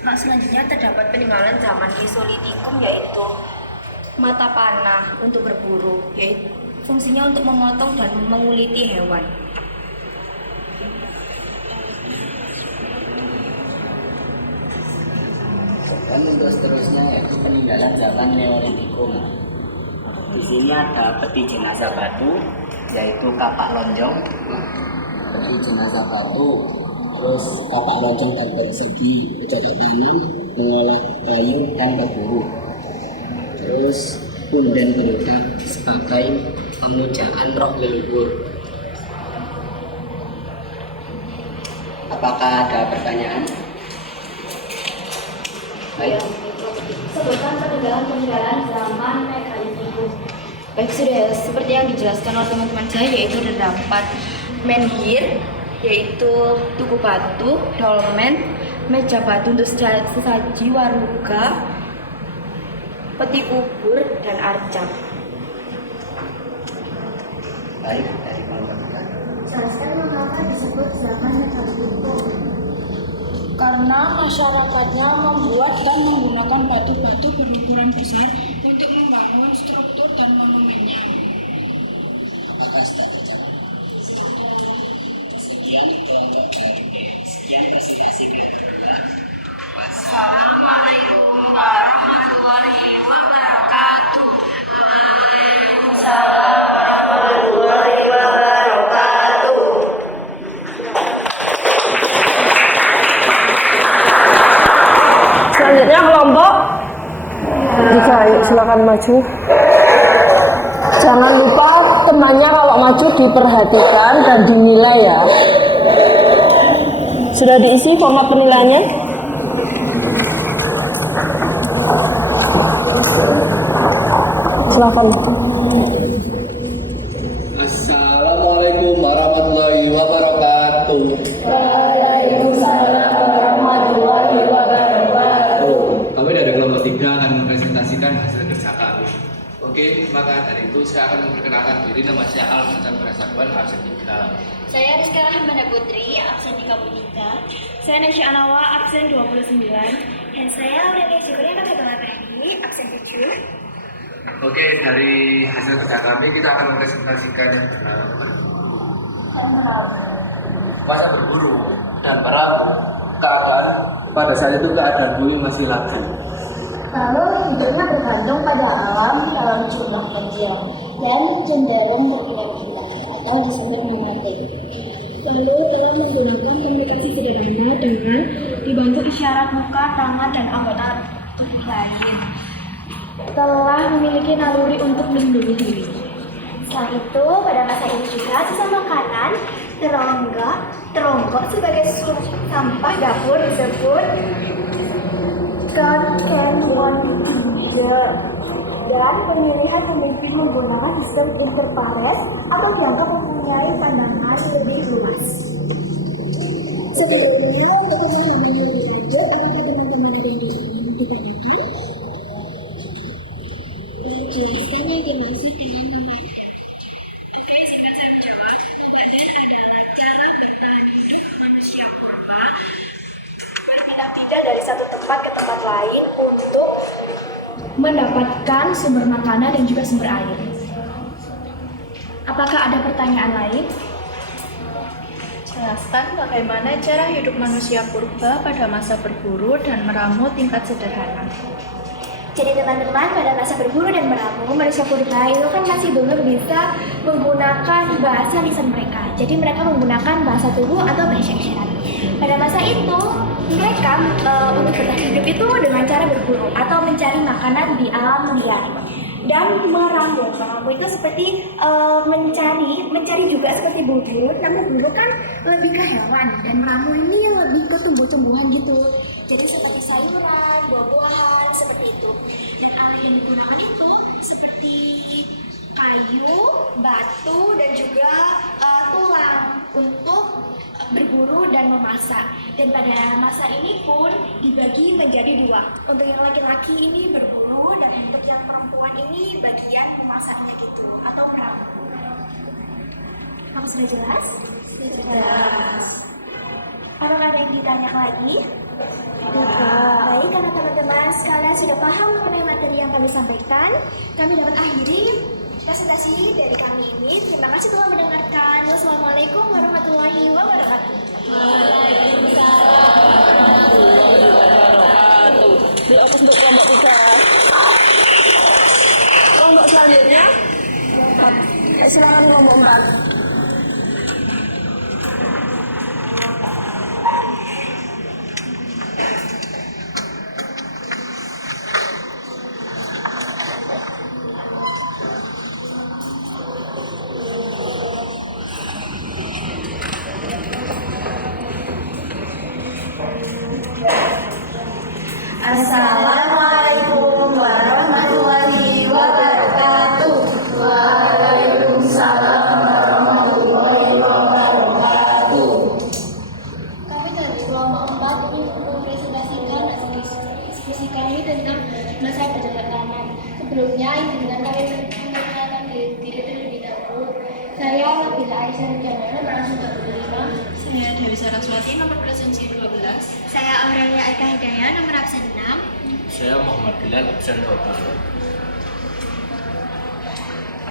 Nah, selanjutnya terdapat peninggalan zaman Mesolitikum, yaitu mata panah untuk berburu, yaitu fungsinya untuk memotong dan menguliti hewan. Dan untuk seterusnya yaitu peninggalan zaman Neolitikum. Di sini ada peti jenazah batu, yaitu kapak lonjong, peti jenazah batu, terus kapak lonjong dan persegi, cocok tanam, mengolah kayu dan berburu. Terus punden berita sebagai pemujaan roh leluhur. Apakah ada pertanyaan? Baik. sebutkan peninggalan zaman Megalitikum. Baik, sudah seperti yang dijelaskan oleh teman-teman saya, yaitu terdapat menhir, yaitu tugu batu, dolmen, meja batu untuk sesaji, waruga, peti kubur, dan arca. Baik, dari kelompok kita. Jelaskan mengapa disebut zaman Megalitikum. Karena masyarakatnya membuat dan menggunakan batu-batu berukuran besar untuk membangun struktur dan monumennya. Apakah sudah terjawab? Sekian dengan kelompok baru. Sekian presentasi dari saya. Assalamualaikum warahmatullahi wabarakatuh. Selanjutnya kelompok Dika, ayo silakan maju. Jangan lupa temannya kalau maju diperhatikan dan dinilai ya. Sudah diisi format penilaiannya? Silakan. Assalamualaikum warahmatullahi wabarakatuh. Kami dari kelompok 3 akan mempresentasikan hasil kerja kami. Oke, maka dari itu saya akan memperkenalkan diri. Nama saya Alfred Prasakuan, absen 3. Saya Rizka Rahmana Putri, absen 33. Saya Nasya Anawa, absen 29. Dan saya Aurelia Syukuria Kategori absen 7. Oke, dari hasil kerja kami kita akan mempresentasikan masa berburu dan meramu keadaan pada saat itu keadaan bumi masih labil. Lalu hidupnya bergantung pada alam dalam jumlah kecil dan cenderung berpindah-pindah atau disebut nomadik. Lalu telah menggunakan komunikasi sederhana dengan dibantu isyarat muka, tangan, dan anggota tubuh lain. Telah memiliki naluri untuk melindungi diri. Setelah itu, pada masa ini juga sisa makanan teronggok sebagai sampah dapur disebut God can one leader, dan pemilihan pemimpin menggunakan sistem interpares atau dianggap mempunyai pandangan lebih luas. Sebelumnya, berpindah-pindah dari satu tempat ke tempat lain untuk Mendapatkan sumber makanan dan juga sumber air. Apakah ada pertanyaan lain? Jelaskan bagaimana cara hidup manusia purba pada masa berburu dan meramu tingkat sederhana. Jadi teman-teman, pada masa berburu dan meramu, manusia purba itu kan masih belum bisa menggunakan bahasa lisan mereka. Jadi mereka menggunakan bahasa tubuh atau bahasa isyarat. Pada masa itu, mereka untuk bertahan hidup itu dengan cara berburu atau mencari makanan di alam liar. Dan meramu itu seperti mencari juga seperti buru, namun buru kan lebih ke hewan dan meramu ini lebih ke tumbuh-tumbuhan gitu. Jadi seperti sayuran, buah-buahan seperti itu. Dan alat yang digunakan itu seperti kayu, batu, dan juga tulang untuk berburu dan memasak. Dan pada masa ini pun dibagi menjadi dua. Untuk yang laki-laki ini berburu dan untuk yang perempuan ini bagian memasaknya gitu atau meramu. Apa sudah jelas? Sudah jelas. Apakah ada yang ditanya lagi? Baik, karena teman-teman sekalian sudah paham mengenai materi yang kami sampaikan, kami dapat akhiri presentasi dari kami ini. Terima kasih telah mendengarkan. Wassalamualaikum warahmatullahi wabarakatuh. Fokus untuk kelompok 3. Kelompok selanjutnya, silakan kelompok 4. Assalamualaikum warahmatullahi wabarakatuh. Waalaikumsalam warahmatullahi wabarakatuh. Kami dari kelompok 4 ingin mempresentasikan hasil diskusi kami tentang masa kedatangan. Sebelumnya, izinkan kami memperkenalkan diri terlebih dahulu. Saya Nabila Aisyah Rujana, nomor 35. Saya Dewi Saraswati, nomor presensi 12. Saya Aurelia Eka Hidayah, nomor absen 6. Saya Muhammad Bilal, absen 20.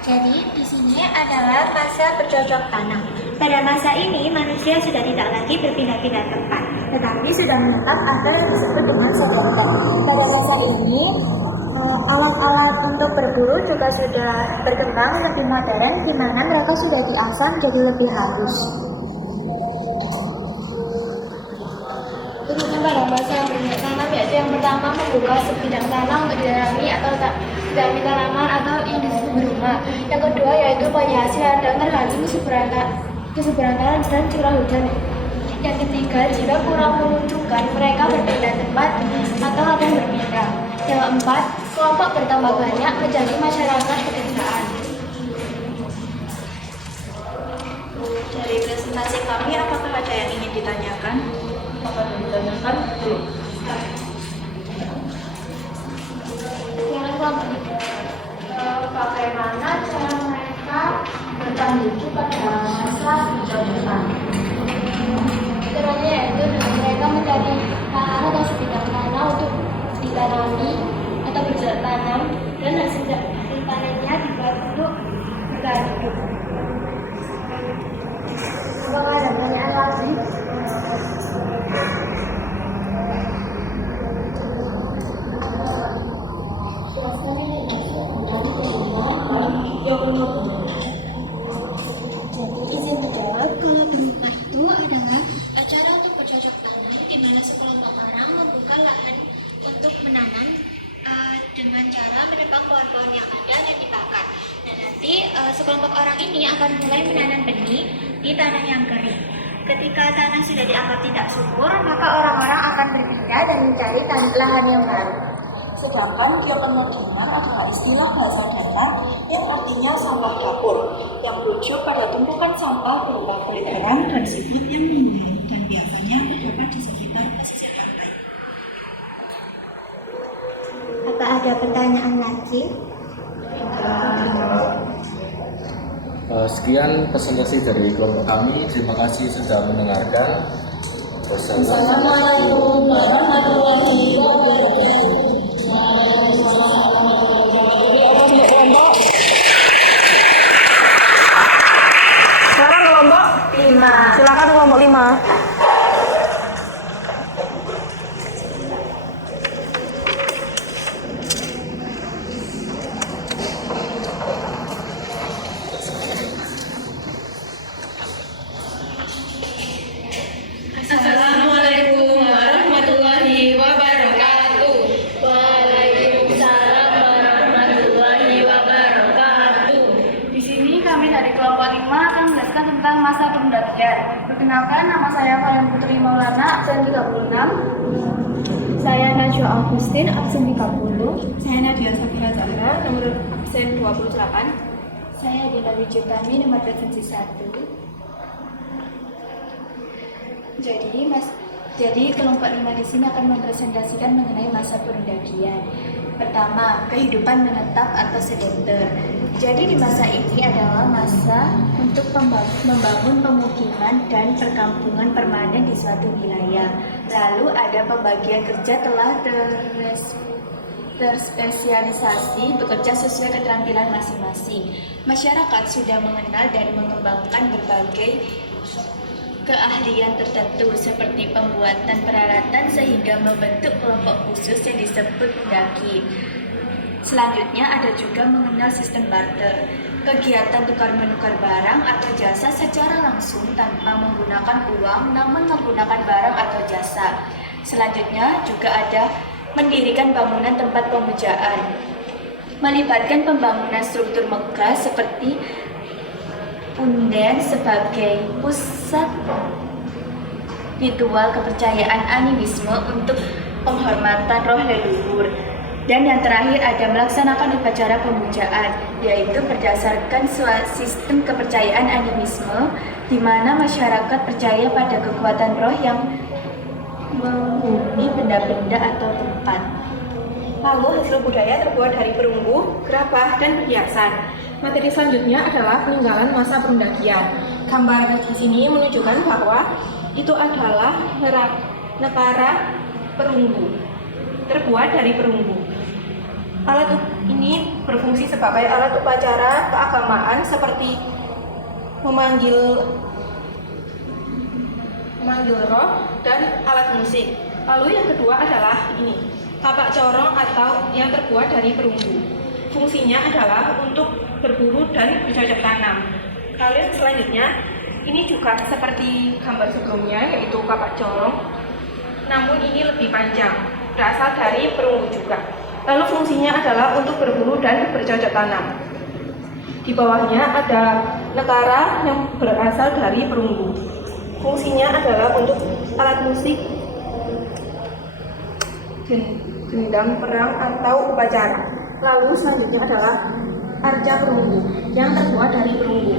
Jadi di sini adalah masa bercocok tanam. Pada masa ini, manusia sudah tidak lagi berpindah-pindah tempat, tetapi sudah menetap atau yang disebut dengan sedenter. Pada masa ini, alat-alat untuk berburu juga sudah berkembang lebih modern, di mana mereka sudah diasah jadi lebih halus. Berhubung pada masa yang berminat tanam, yaitu yang pertama membuka sebidang tanam untuk ditanami atau didalami tanaman atau yang disebut berumah. Yang kedua yaitu penghasilan dan tergantung keseberantaran dan curah hujan. Yang ketiga, jika kurang menunjukkan mereka berpindah tempat atau akan berpindah. Yang keempat, kelompok bertambah banyak menjadi masyarakat pedesaan. Dari presentasi kami, apakah ada yang ingin ditanyakan? Yang keempat, bagaimana cara mereka bertahan hidup pada masa hijau depan? Caranya yaitu dengan mereka mencari lahan atau sebidang tanah untuk ditanami atau bercocok tanam, dan hasil panennya dibuat untuk bertahan hidup. Apakah ada pertanyaan lagi? Jadi izin menjawab, kalau berumah itu adalah cara untuk bercocok tanam di mana sekelompok orang membuka lahan untuk menanam dengan cara menebang pohon-pohon yang ada dan dibakar. Dan nanti sekelompok orang ini akan mulai menanam benih di tanah yang kering. Ketika tanah sudah dianggap tidak subur, maka orang-orang akan berpindah dan mencari lahan yang baru. Sedangkan geopenodiman adalah istilah bahasa datar yang artinya sampah dapur, yang merujuk pada tumpukan sampah berupa kulit herang dan siput yang menggunung dan biasanya terdapat di sekitar pesisir pantai. Apa ada pertanyaan lagi? Sekian presentasi dari kelompok kami. Terima kasih sudah mendengarkan. Assalamualaikum warahmatullahi wabarakatuh. Sekarang kelompok 5. Silakan kelompok 5. Assalamualaikum warahmatullahi wabarakatuh. Waalaikumsalam warahmatullahi wabarakatuh. Di sini kami dari kelompok 5 akan menjelaskan tentang masa pendakian. Perkenalkan, nama saya Valen Putri Maulana, absen 36. Saya Najwa Agustin, absen 30. Saya Nadia Safira Zahra, nomor absen 28. Saya Dina Wijutami, nomor presensi 1. Jadi kelompok 5 di sini akan mempresentasikan mengenai masa pendakian. Pertama, kehidupan menetap atau sedenter. Jadi di masa ini adalah masa untuk membangun pemukiman dan perkampungan permanen di suatu wilayah. Lalu ada pembagian kerja telah terspesialisasi bekerja sesuai keterampilan masing-masing. Masyarakat sudah mengenal dan mengembangkan berbagai keahlian tertentu seperti pembuatan peralatan sehingga membentuk kelompok khusus yang disebut pendaki. Selanjutnya ada juga mengenal sistem barter, kegiatan tukar-menukar barang atau jasa secara langsung tanpa menggunakan uang namun menggunakan barang atau jasa. Selanjutnya juga ada mendirikan bangunan tempat pemujaan, melibatkan pembangunan struktur megah seperti punden sebagai pusat ritual kepercayaan animisme untuk penghormatan roh leluhur. Dan yang terakhir ada melaksanakan upacara pemujaan, yaitu berdasarkan sistem kepercayaan animisme, di mana masyarakat percaya pada kekuatan roh yang menghuni benda-benda atau tempat. Lalu hasil budaya terbuat dari perunggu, gerabah, dan perhiasan. Materi selanjutnya adalah peninggalan masa pendakian. Gambar di sini menunjukkan bahwa itu adalah negara perunggu, terbuat dari perunggu. Alat ini berfungsi sebagai alat upacara keagamaan seperti memanggil pemanggil roh, dan alat musik. Lalu yang kedua adalah ini, kapak corong atau yang terbuat dari perunggu. Fungsinya adalah untuk berburu dan bercocok tanam. Lalu yang selanjutnya, ini juga seperti gambar sebelumnya, yaitu kapak corong, namun ini lebih panjang, berasal dari perunggu juga. Lalu fungsinya adalah untuk berburu dan bercocok tanam. Di bawahnya ada nekara yang berasal dari perunggu. Fungsinya adalah untuk alat musik, gendang perang atau upacara. Lalu selanjutnya adalah arca perunggu yang terbuat dari perunggu.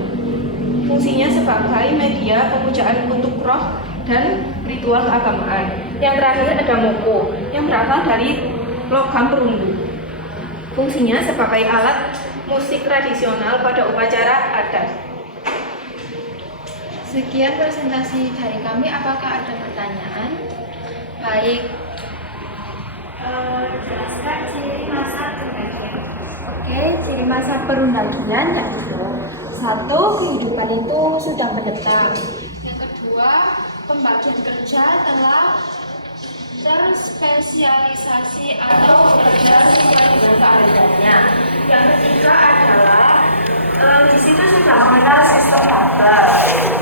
Fungsinya sebagai media pemujaan untuk roh dan ritual keagamaan. Yang terakhir ada moko yang berasal dari logam perunggu. Fungsinya sebagai alat musik tradisional pada upacara adat. Sekian presentasi dari kami. Apakah ada pertanyaan? Baik. Jelaskan ciri masa perundakian. Oke, ciri masa perundakian yaitu 1. Kehidupan itu sudah menetap. Yang kedua, pembagian kerja telah terspesialisasi atau bekerja sesuai dengan keahliannya. Yang ketiga adalah di situ sudah mengenal sistem data.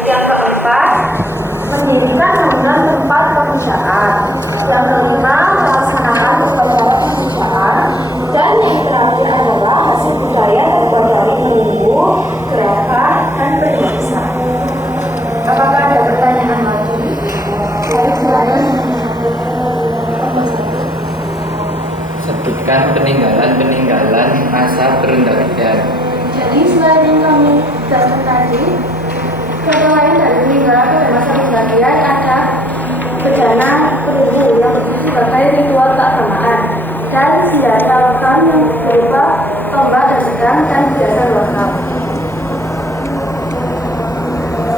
Yang keempat, mendirikan bangunan tempat pemujaan. Yang kelima, melaksanakan upacara pemujaan. Dan yang terakhir adalah hasil budaya terbuat dari perunggu, gerakan, dan perhiasan. Apakah ada pertanyaan lagi? Sebutkan peninggalan masa perundakian. Jadi selain yang kami jelaskan tadi, contoh lain dari peninggalan pada masa perundakian ada bejana perunggu yang berfungsi sebagai ritual keagamaan dan senjata logam yang berupa tombak dan pedang dan hiasan logam.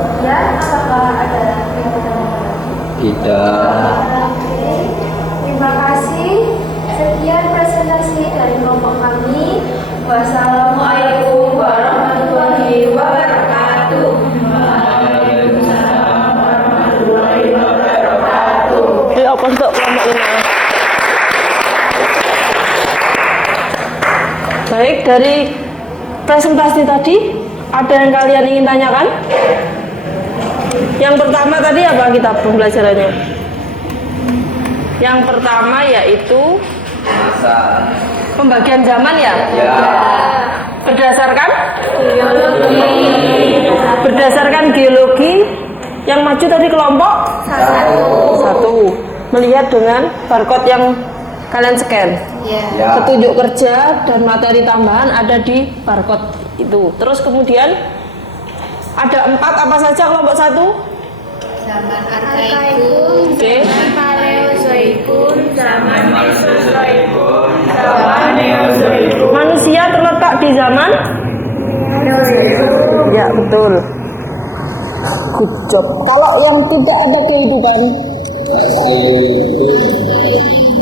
Sekian, apakah ada yang bertanya? Tidak. Terima kasih. Sekian presentasi dari kelompok kami. Wassalamualaikum warahmatullahi wabarakatuh. Apa untuk kelompok 5? Baik, dari presentasi tadi ada yang kalian ingin tanyakan? Yang pertama tadi apa kita pembelajarannya? Yang pertama yaitu Masa. pembagian zaman ya? Ya. Berdasarkan geologi yang maju tadi kelompok 1. Melihat dengan barcode yang kalian scan. Ya. Petunjuk kerja dan materi tambahan ada di barcode itu. Terus kemudian ada 4 apa saja kelompok 1? Zaman Arkaikum, Oke. Paleozoikum, zaman Mesozoikum, zaman Neozoikum. Manusia terletak di zaman? Ya, betul. Good job. Kalau yang tidak ada kehidupan?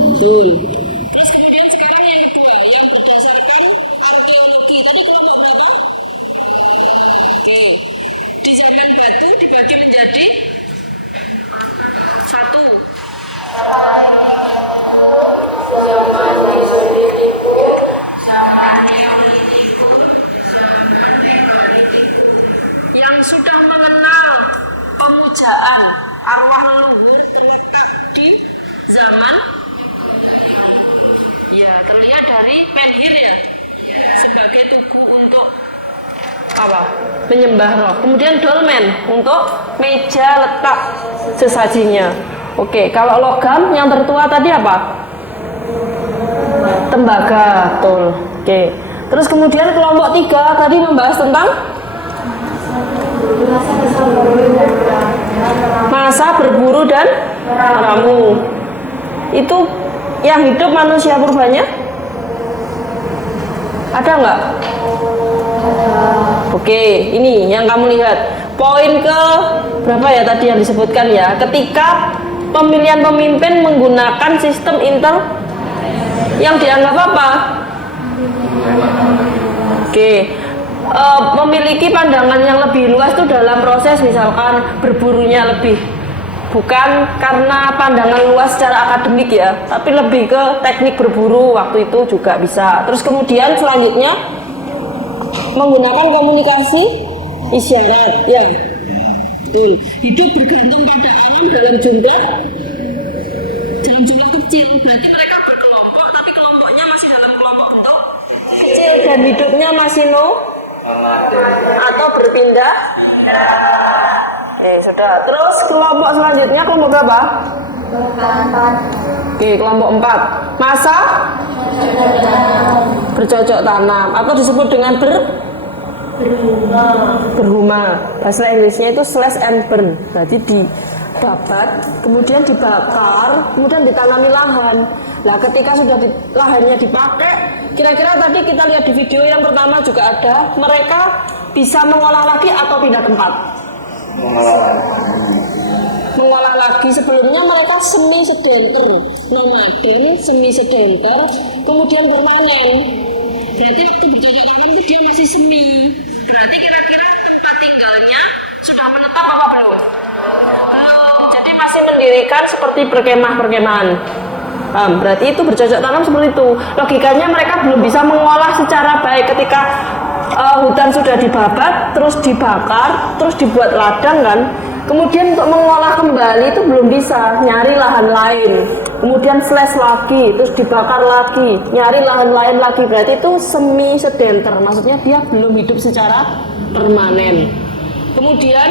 Betul. Terus kemudian sekarang yang kedua, yang berdasarkan arkeologi. Tadi kelompok berapa? Oke. Di zaman batu dibagi menjadi 1. Zaman Mesolitikum, zaman Neolitikum, zaman Megolitikum. Yang sudah mengenal pemujaan arwah leluhur terletak di zaman ya terlihat dari menhir ya sebagai tugu untuk apa? Menyembah roh. Kemudian dolmen untuk meja letak sesajinya. Oke, kalau logam yang tertua tadi apa? Tembaga, betul. Oke. Terus kemudian kelompok 3 tadi membahas tentang masa berburu dan meramu. Itu yang hidup manusia purbanya? Ada nggak? Oke, ini yang kamu lihat. Poin ke berapa ya tadi yang disebutkan ya? Ketika pemilihan pemimpin menggunakan sistem inter yang dianggap apa? Oke. Memiliki pandangan yang lebih luas tuh dalam proses misalkan berburunya lebih bukan karena pandangan luas secara akademik ya, tapi lebih ke teknik berburu waktu itu juga bisa. Terus kemudian selanjutnya menggunakan komunikasi isyarat ya. Betul. Hidup bergantung pada alam dalam jumlah kecil. Berarti mereka berkelompok, tapi kelompoknya masih dalam kelompok bentuk kecil dan hidupnya masih atau berpindah. Sudah. Terus kelompok selanjutnya kelompok berapa? Oke, kelompok 4. Masa bercocok tanam atau disebut dengan berhuma. Bahasa Inggrisnya itu slash and burn. Berarti dibabat, kemudian dibakar, kemudian ditanami lahan. Nah, ketika sudah lahannya dipakai, kira-kira tadi kita lihat di video yang pertama juga ada, mereka bisa mengolah lagi atau pindah tempat? Mengolah lagi. Sebelumnya mereka semi sedenter, nomaden, semi sedenter, kemudian permanen. Berarti waktu bercocok tanam itu dia masih semi. Berarti kira-kira tempat tinggalnya sudah menetap apa belum? Jadi masih mendirikan seperti perkemah-perkemahan. Berarti itu bercocok tanam seperti itu. Logikanya mereka belum bisa mengolah secara baik ketika hutan sudah dibabat, terus dibakar, terus dibuat ladang kan. Kemudian untuk mengolah kembali itu belum bisa, nyari lahan lain. Kemudian flash lagi, terus dibakar lagi, nyari lahan lain lagi. Berarti itu semi sedenter, maksudnya dia belum hidup secara permanen. Kemudian,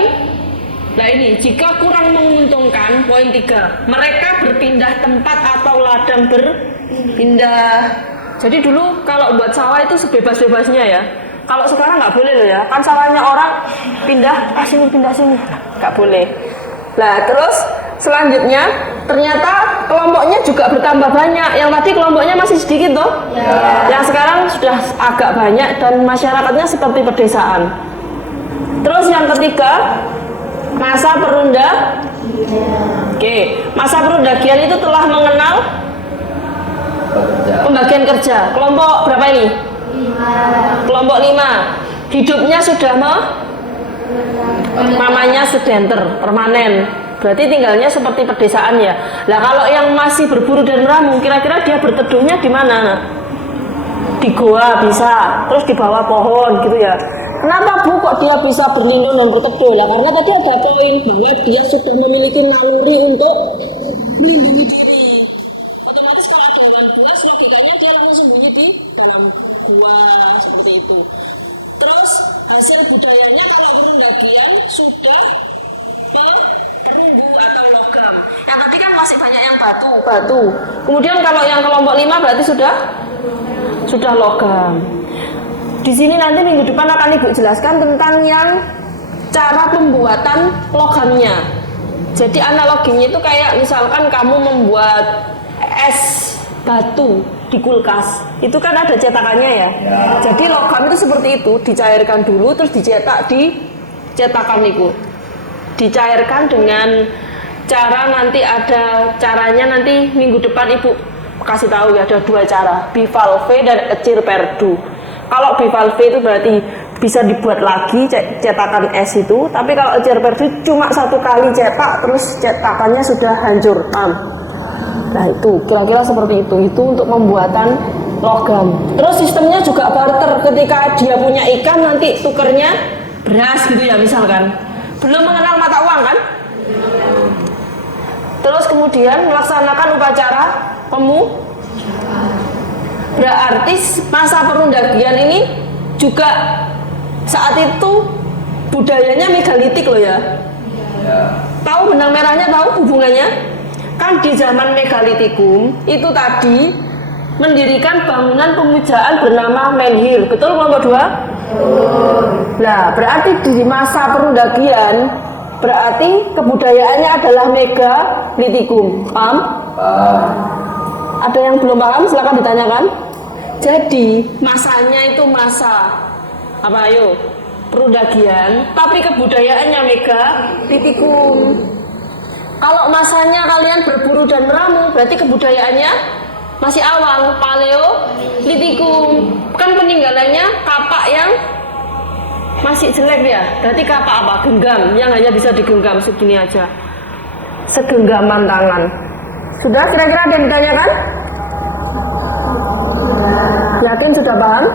nah ini, jika kurang menguntungkan, poin 3, mereka berpindah tempat atau ladang berpindah. Jadi dulu kalau buat sawah itu sebebas-bebasnya ya. Kalau sekarang nggak boleh loh ya, kan sawahnya orang pindah sini, nggak boleh. Nah terus selanjutnya ternyata kelompoknya juga bertambah banyak. Yang tadi kelompoknya masih sedikit toh, yang sekarang sudah agak banyak dan masyarakatnya seperti pedesaan. Terus yang ketiga, masa masa perundagian itu telah mengenal pembagian kerja. Kelompok berapa ini? Kelompok 5. Hidupnya sudah namanya sedenter, permanen. Berarti tinggalnya seperti pedesaan ya. Nah kalau yang masih berburu dan meramu, kira-kira dia berteduhnya di mana? Di goa bisa, terus di bawah pohon gitu ya. Kenapa Bu kok dia bisa berlindung dan berteduh? Lah karena tadi ada poin bahwa dia sudah memiliki naluri untuk melindungi diri. Otomatis kalau ada hewan buas, logikanya dia langsung sembunyi di dalam gua seperti itu. Terus hasil budayanya kalau perundagian sudah perunggu atau logam. Yang tadi kan masih banyak yang batu. Kemudian kalau yang kelompok 5 berarti sudah logam. Di sini nanti minggu depan akan Ibu jelaskan tentang yang cara pembuatan logamnya. Jadi analoginya itu kayak misalkan kamu membuat es batu di kulkas, itu kan ada cetakannya ya. Jadi logam itu seperti itu, dicairkan dulu terus dicetak di cetakan itu. Dicairkan dengan cara nanti ada caranya, nanti minggu depan Ibu kasih tahu ya, ada 2 cara, bivalve dan ecir perdu. Kalau bivalve itu berarti bisa dibuat lagi cetakan es itu, tapi kalau ecir perdu cuma 1 kali cetak terus cetakannya sudah hancur. Nah itu kira-kira seperti itu untuk pembuatan logam. Terus sistemnya juga barter, ketika dia punya ikan nanti tukernya beras gitu ya misalkan. Belum mengenal mata uang kan? Terus kemudian melaksanakan upacara berarti masa perundagian ini juga saat itu budayanya megalitik loh ya. Tahu benang merahnya, tahu hubungannya? Kan di zaman megalitikum itu tadi mendirikan bangunan pemujaan bernama menhir. Betul kelompok 2? Nah, berarti di masa perundagian berarti kebudayaannya adalah megalitikum. Paham? Ada yang belum paham? Silakan ditanyakan. Jadi masanya itu masa apa ayo? Perundagian, tapi kebudayaannya megalitikum. Kalau masanya kalian berburu dan meramu, berarti kebudayaannya masih awal, paleolitikum. Kan peninggalannya kapak yang masih jelek ya. Berarti kapak apa? Genggam, yang hanya bisa digenggam segini aja. segenggaman tangan. Sudah kira-kira ada yang ditanyakan? Yakin sudah paham?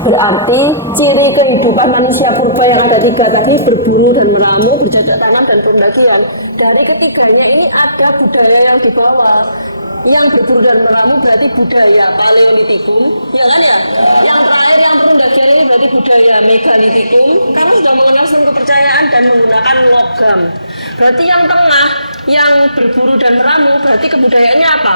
Berarti ciri kehidupan manusia purba yang ada 3 tadi, berburu dan meramu, berjabat tangan dan pendakian. Dari ketiganya ini ada budaya yang dibawa. Yang berburu dan meramu berarti budaya Paleolitikum, ya kan ya? Yang terakhir yang pendakian ini berarti budaya Megalitikum, karena sudah mengenal sistem kepercayaan dan menggunakan logam. Berarti yang tengah, yang berburu dan meramu berarti kebudayaannya apa?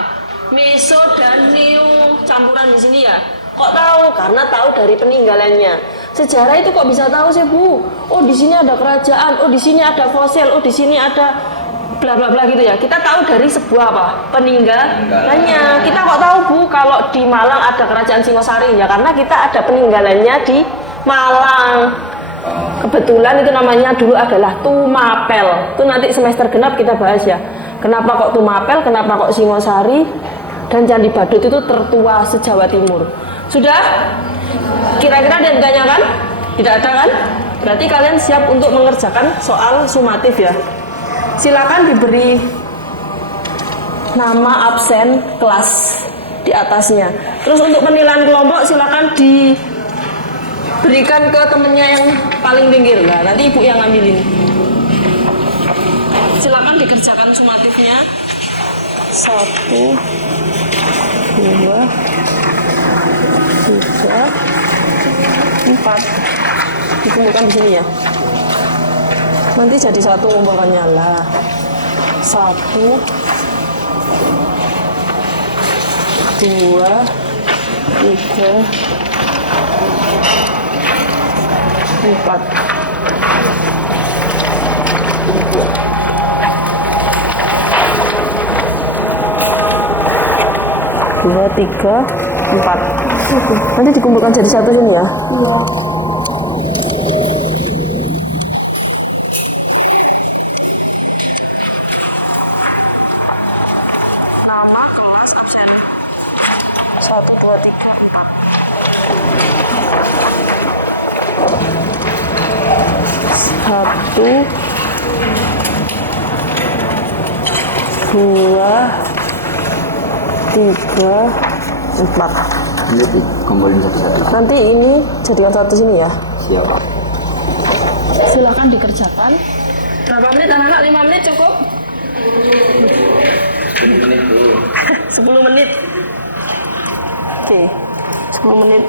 Meso dan Neo campuran di sini ya. Kok tahu? Karena tahu dari peninggalannya. Sejarah itu kok bisa tahu sih, Bu? Oh, di sini ada kerajaan, oh di sini ada fosil, oh di sini ada bla bla bla gitu ya. Kita tahu dari sebuah apa? Peninggalannya. Kita kok tahu, Bu, kalau di Malang ada kerajaan Singosari ya karena kita ada peninggalannya di Malang. Kebetulan itu namanya dulu adalah Tumapel. Itu nanti semester genap kita bahas ya. Kenapa kok Tumapel, kenapa kok Singosari, dan Candi Badut itu tertua se-Jawa Timur. Sudah? Kira-kira ada yang ditanyakan? Tidak ada kan? Berarti kalian siap untuk mengerjakan soal sumatif ya. Silakan diberi nama absen kelas di atasnya. Terus untuk penilaian kelompok silakan diberikan ke temennya yang paling pinggir. Nah, nanti ibu yang ngambilin. Silakan dikerjakan sumatifnya. 1, 2, 3, 4. Dikumpulkan di sini ya. Nanti jadi 1 ngumpulkannya lah. 1, 2, 3, 4. Dua, 3, 4. Nanti dikumpulkan jadi 1 sini ya. Nama kelas absen 1, 2, 3, 4. 1, 2, 3, 4. Ini dikumpulin satu-satu. Nanti ini jadikan 1 sini ya. Siap. Silakan dikerjakan. Berapa menit anak-anak? 5 menit cukup? 10 menit dulu. 10 menit. Oke, 10 menit.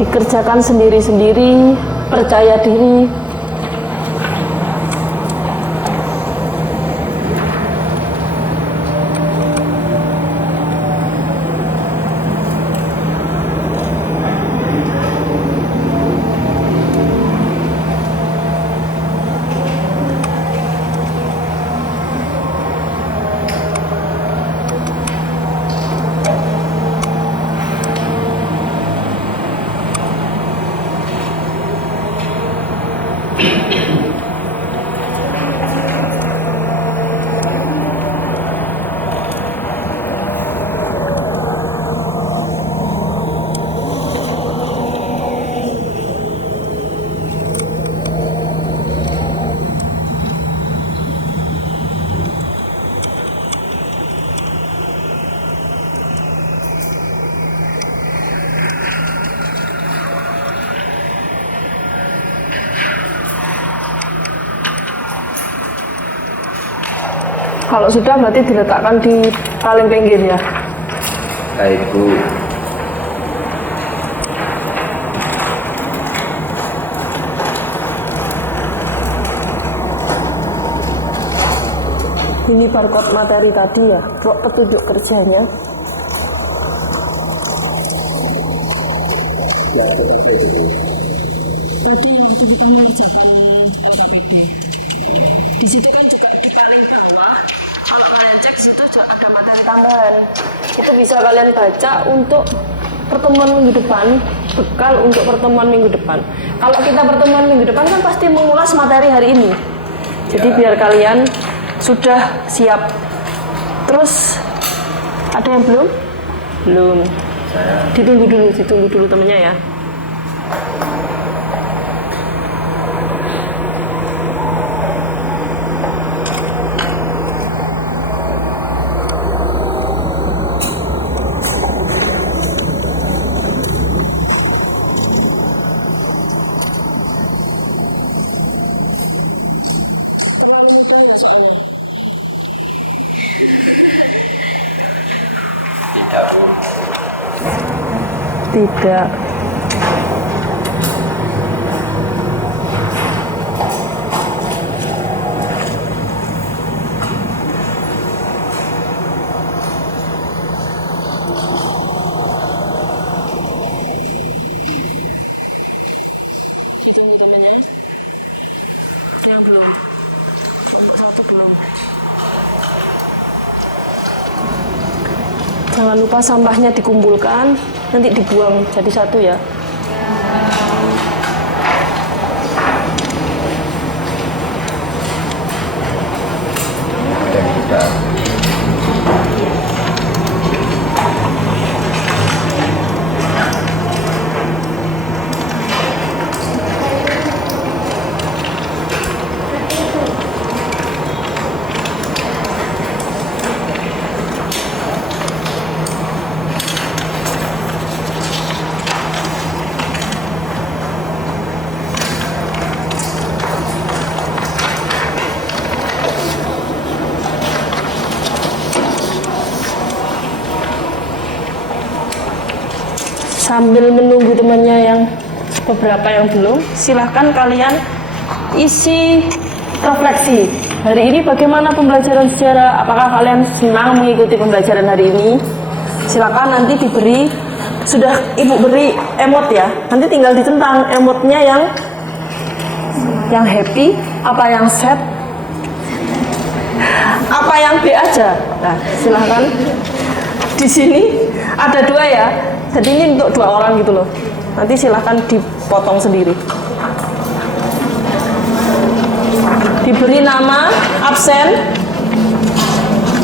Dikerjakan sendiri-sendiri, percaya diri. Kalau sudah berarti diletakkan di paling pinggir ya. Baik, Bu. Ini barcode materi tadi ya, petunjuk kerjanya. Tadi yang kita mengerjakan LKPD. Di situ kan juga di paling bawah, kalau kalian cek situ ada materi tambahan. Itu bisa kalian baca untuk pertemuan minggu depan, bekal untuk pertemuan minggu depan. Kalau kita pertemuan minggu depan kan pasti mengulas materi hari ini. Jadi biar kalian sudah siap. Terus ada yang belum? Belum. Ditunggu dulu temennya ya. Tidak. Hitung temennya. Yang belum. Kelompok 1 belum. Jangan lupa sampahnya dikumpulkan, nanti dibuang jadi satu ya. Sambil menunggu temannya yang beberapa yang belum, silahkan kalian isi refleksi. Hari ini bagaimana pembelajaran sejarah? Apakah kalian senang mengikuti pembelajaran hari ini? Silahkan nanti diberi, sudah ibu beri emot ya. Nanti tinggal ditentang emotnya yang happy, apa yang sad, apa yang B aja. Nah, silahkan. Di sini ada 2 ya. Jadi ini untuk 2 orang gitu loh. Nanti silahkan dipotong sendiri. Diberi nama, absen,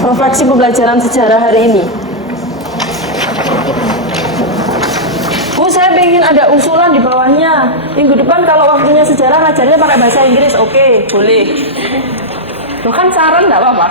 refleksi pembelajaran sejarah hari ini. Bu, saya pengen ada usulan di bawahnya. Minggu depan kalau waktunya sejarah ngajarnya pakai bahasa Inggris. Oke, boleh. Loh kan saran enggak apa-apa.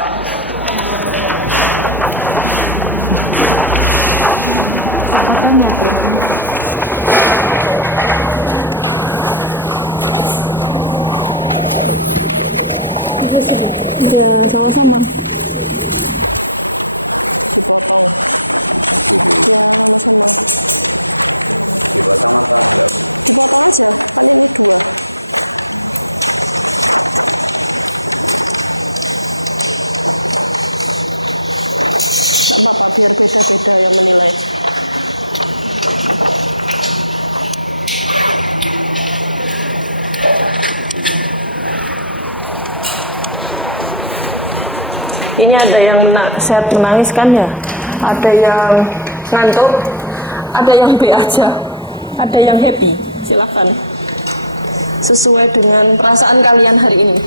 Ini ada yang set menangis kan ya, ada yang ngantuk, ada yang B aja, ada yang happy. Silakan sesuai dengan perasaan kalian hari ini.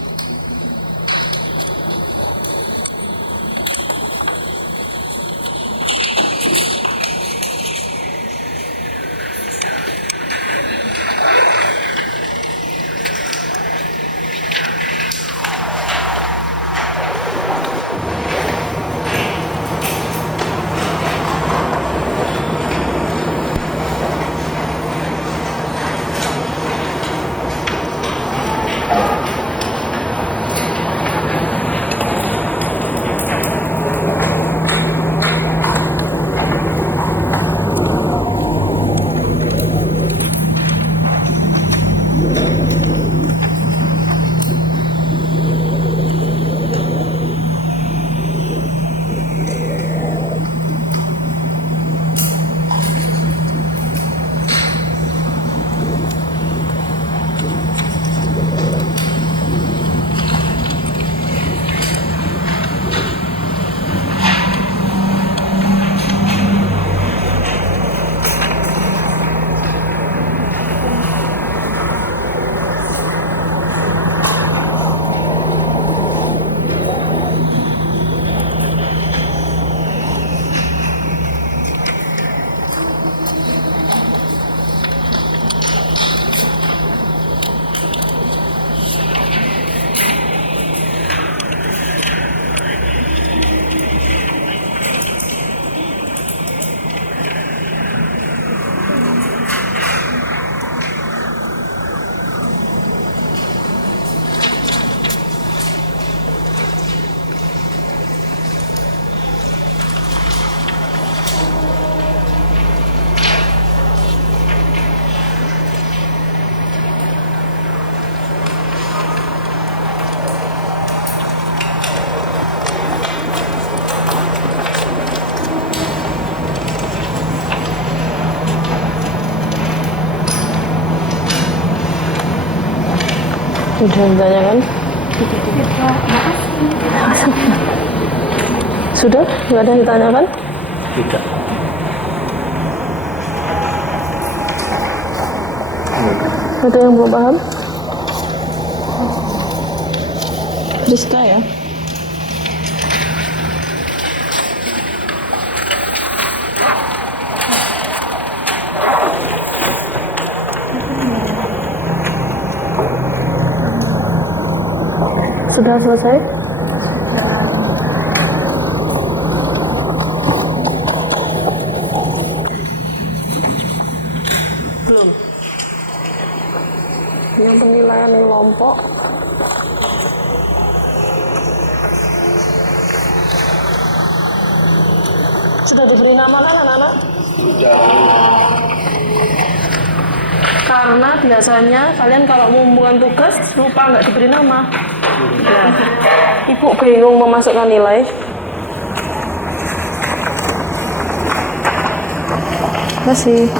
Sudah ditanyakan? Sudah? Nggak ada yang ditanyakan? Tidak. Ada yang belum paham? Rizka ya? Sudah selesai? Belum. Yang penilaian kelompok sudah diberi nama kan anak-anak? Karena biasanya kalian kalau mengumpulkan tugas lupa nggak diberi nama. Nah, ibu bingung memasukkan nilai. Masih.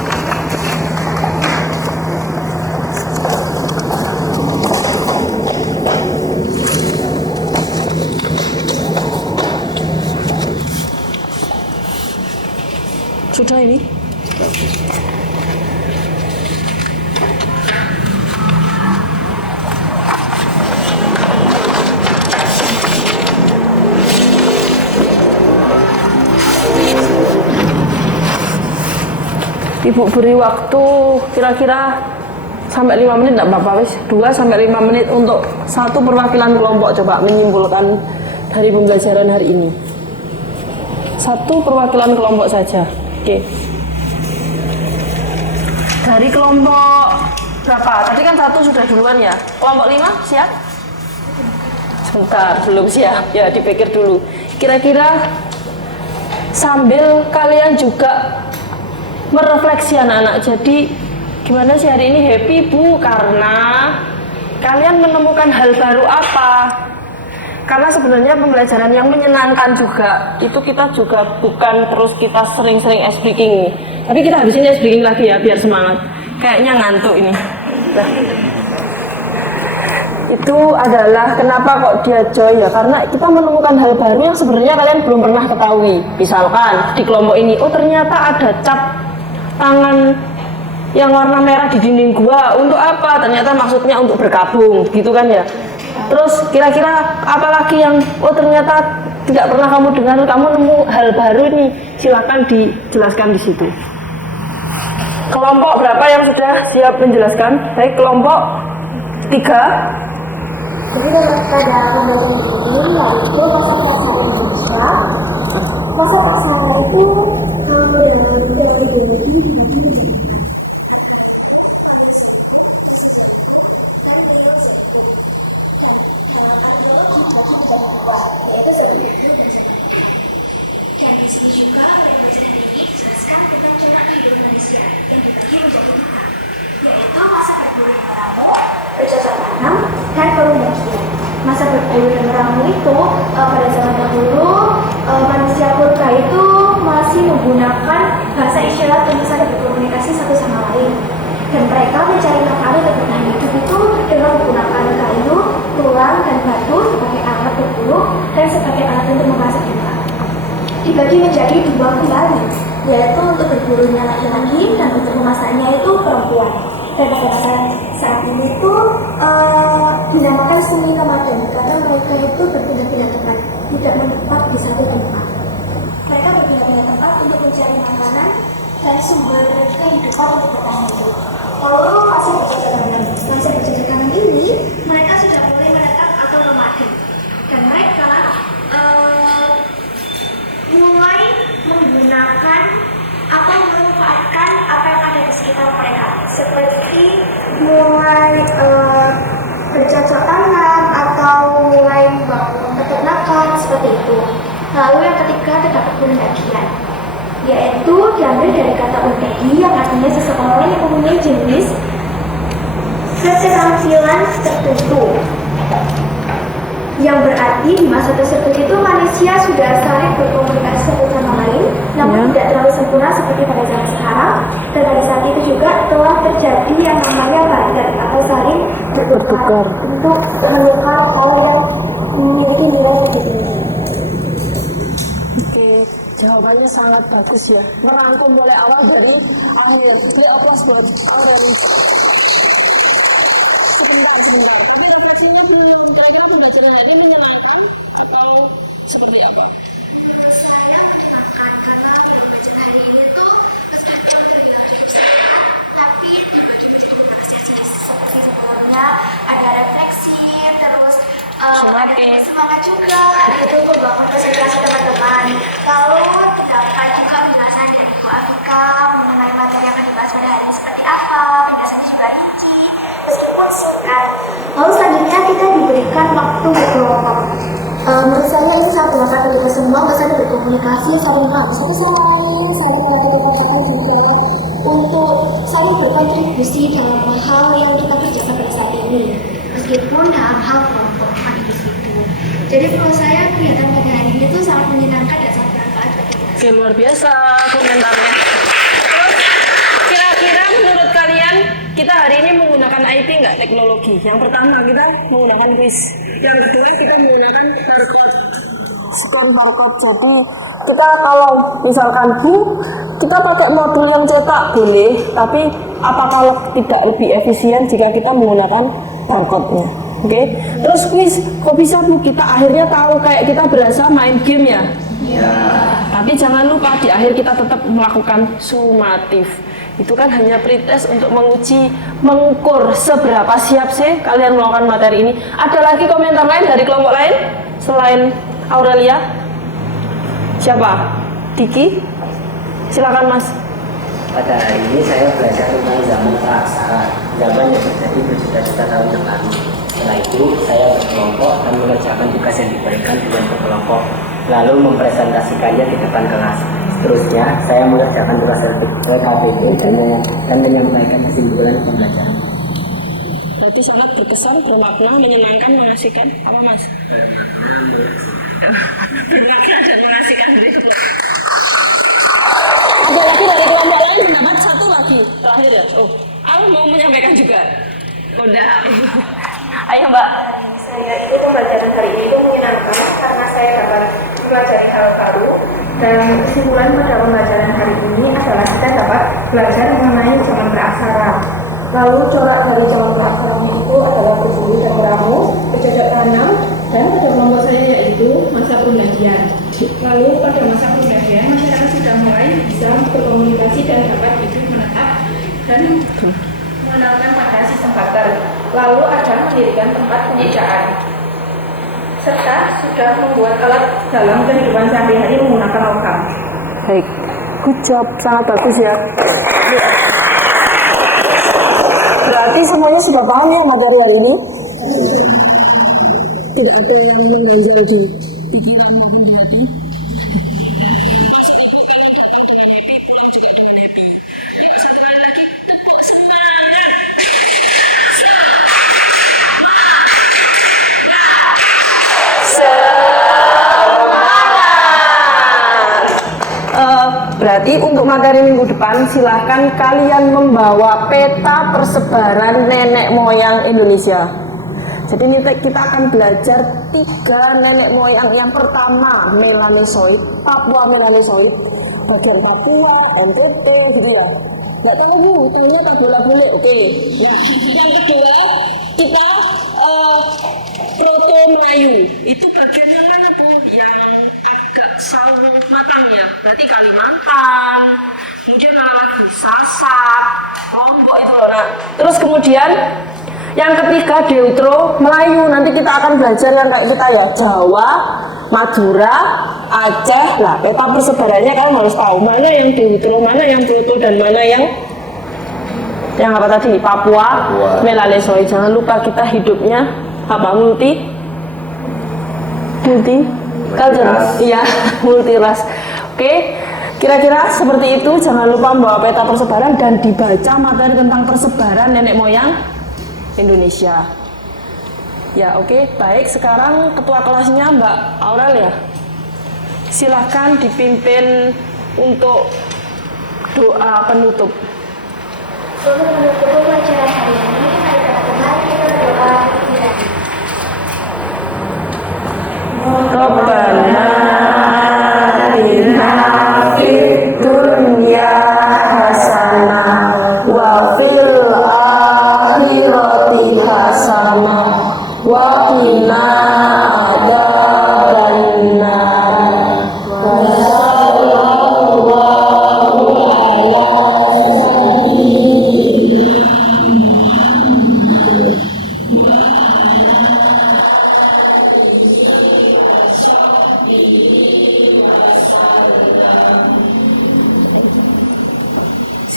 Sudah ini? Ibu beri waktu kira-kira sampai 5 menit, enggak apa-apa wis, 2 sampai 5 menit untuk satu perwakilan kelompok coba menyimpulkan dari pembelajaran hari ini. Satu perwakilan kelompok saja. Oke. Dari kelompok berapa? Tadi kan 1 sudah duluan ya. Kelompok 5 siap? Sebentar, belum siap. Ya, dipikir dulu. Kira-kira sambil kalian juga merefleksi anak-anak. Jadi gimana sih hari ini happy Bu? Karena kalian menemukan hal baru apa? Karena sebenarnya pembelajaran yang menyenangkan juga. Itu kita juga bukan terus kita sering-sering ice breaking nih. Tapi kita habisin ice breaking lagi ya biar semangat. Kayaknya ngantuk ini. Nah. Itu adalah kenapa kok dia joy ya, karena kita menemukan hal baru yang sebenarnya kalian belum pernah ketahui. Misalkan di kelompok ini, oh ternyata ada cap tangan yang warna merah di dinding gua. Untuk apa? Ternyata maksudnya untuk berkabung, gitu kan ya. Terus kira-kira apa lagi yang oh ternyata tidak pernah kamu dengar, kamu nemu hal baru nih, silakan dijelaskan di situ. Kelompok berapa yang sudah siap menjelaskan? Baik, kelompok 3. Jadi pada pembelajaran ini yaitu masa praksara Indonesia. Masa praksara itu kalau dalam teori biologi dibagi menjadi dan di sini juga pada pembelajaran ini dijelaskan tentang cara kehidupan manusia yang dibagi menjadi 3, yaitu masa berburu dan meramu, bercocok tanam, dan pendakian. Masa berburu dan meramu itu pada zaman dahulu manusia purba itu masih menggunakan bahasa isyarat untuk saling berkomunikasi satu sama lain, dan mereka mencari makanan untuk bertahan hidup itu dengan menggunakan kayu, tulang, dan batu sebagai alat berburu dan sebagai alat untuk memasak juga. Dibagi menjadi 2 kembali, yaitu untuk berburunya laki-laki dan untuk memasaknya itu perempuan. Dan pada masa saat ini tuh dinamakan semi nomaden karena mereka itu berpindah-pindah tempat, tidak menetap di satu tempat. Mereka berpindah-pindah tempat untuk mencari makanan dan sumber kehidupan untuk bertahan hidup. Kalau masih bercocok tanam ini, mereka sudah mulai menetap atau nomaden, dan mereka mulai menggunakan atau memanfaatkan apa yang ada di sekitar mereka, seperti mulai bercocok tanam atau mulai membangun peternakan seperti itu. Lalu yang ketiga terdapat pendakian, yaitu diambil dari kata undagi yang artinya seseorang yang mempunyai jenis keterampilan tertentu, yang berarti di masa tersebut itu manusia sudah saling berkomunikasi satu sama lain namun tidak terlalu sempurna seperti pada zaman sekarang. Dan pada saat itu juga telah terjadi yang namanya barter atau saling bertukar untuk menukar hal yang memiliki nilai lebih tinggi. Oke, jawabannya sangat bagus ya. Merangkum mulai awal dari akhir. Ini aplaus buat Aurel. Sebentar. Tadi refleksinya belum. Kira-kira pembelajaran hari ini menyenangkan atau seperti apa? Hari ini tuh meskipun terbilang cukup singkat, tapi dibagi menjadi beberapa sesi seperti sebelumnya ada refleksi, terus ada semangat juga, itu membangun konsentrasi teman-teman. Lalu terdapat juga penjelasan dari Bu Afika mengenai materi yang akan dibahas pada hari ini seperti apa, penjelasannya juga rinci, meskipun singkat. Lalu selanjutnya kita diberikan waktu berkelompok. Menurut saya ini sangat bermanfaat untuk kita semua, bisa berkomunikasi, saling paham satu sama lain, saling mengerti juga untuk saling berkontribusi dalam hal yang kita kerjakan pada saat ini, meskipun dalam hal kelompok itu situ. Jadi menurut saya kegiatan pada hari ini tuh sangat menyenangkan dan sangat bermanfaat bagi kita. Oke, luar biasa komentarnya. Terus, kira-kira menurut kalian kita hari ini menggunakan IT nggak teknologi? Yang pertama kita menggunakan quiz. Yang kedua kita menggunakan barcode. Scan barcode. Jadi kita kalau misalkan kita pakai modul yang cetak boleh, tapi apa kalau tidak lebih efisien jika kita menggunakan barcode-nya? Oke. Terus quiz, kok bisa Bu kita akhirnya tahu kayak kita berasa main game ya? Ya. Tapi jangan lupa di akhir kita tetap melakukan sumatif. Itu kan hanya pretest untuk mengukur seberapa siap sih kalian melakukan materi ini. Ada lagi komentar lain dari kelompok lain selain Aurelia? Siapa? Diki? Silakan Mas. Pada hari ini saya belajar tentang zaman praaksara, zaman yang terjadi berjuta-juta tahun yang lalu. Setelah itu saya berkelompok dan mengerjakan tugas yang diberikan dengan berkelompok, lalu mempresentasikannya di depan kelas. Seterusnya, saya mengerjakan tugas LKPD dan menyampaikan kesimpulan pembelajaran. Berarti sangat berkesan, bermakna, menyenangkan, mengasihkan. Apa Mas? Bermakna dan mengasihkan. Ada lagi dari kelompok lain pendapat satu lagi terakhir ya. Oh, aku mau menyampaikan juga. Udah. Ayo Mbak. Saya itu pembelajaran hari ini itu menyenangkan karena saya dapat mempelajari hal baru, dan kesimpulan pada pembelajaran hari ini adalah kita dapat belajar mengenai zaman praaksara. Lalu corak dari zaman praaksaranya itu adalah berburu dan beramu, bercocok tanam, dan pada kelompok saya yaitu masa perundingan. Lalu pada masa perundingan masyarakat sudah mulai bisa berkomunikasi dan dapat hidup menetap dan mengenalkan pada sistem barter. Lalu ada mendirikan tempat pemujaan, serta sudah membuat alat dalam kehidupan sehari-hari menggunakan logam. Baik, good job, sangat bagus ya. Berarti semuanya sudah paham ya materi hari ini? Tidak ada yang mengganjal di pikiran maupun di hati. Pulang juga dengan happy. Yuk, satu kali lagi, tepuk semangat. Berarti untuk materi minggu depan silahkan kalian membawa peta persebaran nenek moyang Indonesia. Jadi ini kita akan belajar 3 nenek moyang. Yang pertama Melanosoid, Papua Melanosoid, bagian Papua, NTT gitu ya. Nggak tahu Bu, tahunya tak boleh. Oke. Nah, yang kedua kita Proto Melayu. Itu bagian yang mana Bu? Yang agak sawu matangnya. Berarti Kalimantan. Kemudian mana lagi? Sasak, Lombok itu loh. Nah, terus kemudian yang ketiga Deutro Melayu. Nanti kita akan belajar yang kayak kita ya, Jawa, Madura, Aceh. Lah, peta persebarannya kalian harus tahu mana yang Deutro, mana yang Proto, dan mana yang apa tadi? Papua Melanosoid. Jangan lupa kita hidupnya apa? Multi culture. Iya, multi ras. Oke. Kira-kira seperti itu. Jangan lupa membawa peta persebaran dan dibaca materi tentang persebaran nenek moyang Indonesia. Ya, oke. Baik, sekarang ketua kelasnya Mbak Aurel ya. Silahkan dipimpin untuk doa penutup. Untuk menutup pelajaran hari ini, mari kita berdoa. Rabbana atina fid dunya hasanah wa fil akhirati hasanah wa qina adzabannar.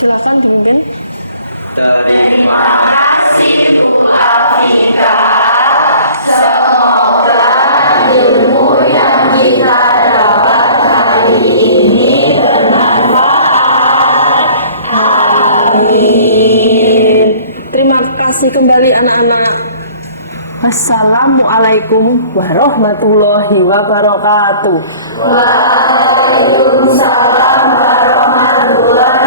Silakan dipimpin. Terima Terima kasih kembali anak-anak. Assalamualaikum warahmatullahi wabarakatuh. Waalaikumsalam warahmatullahi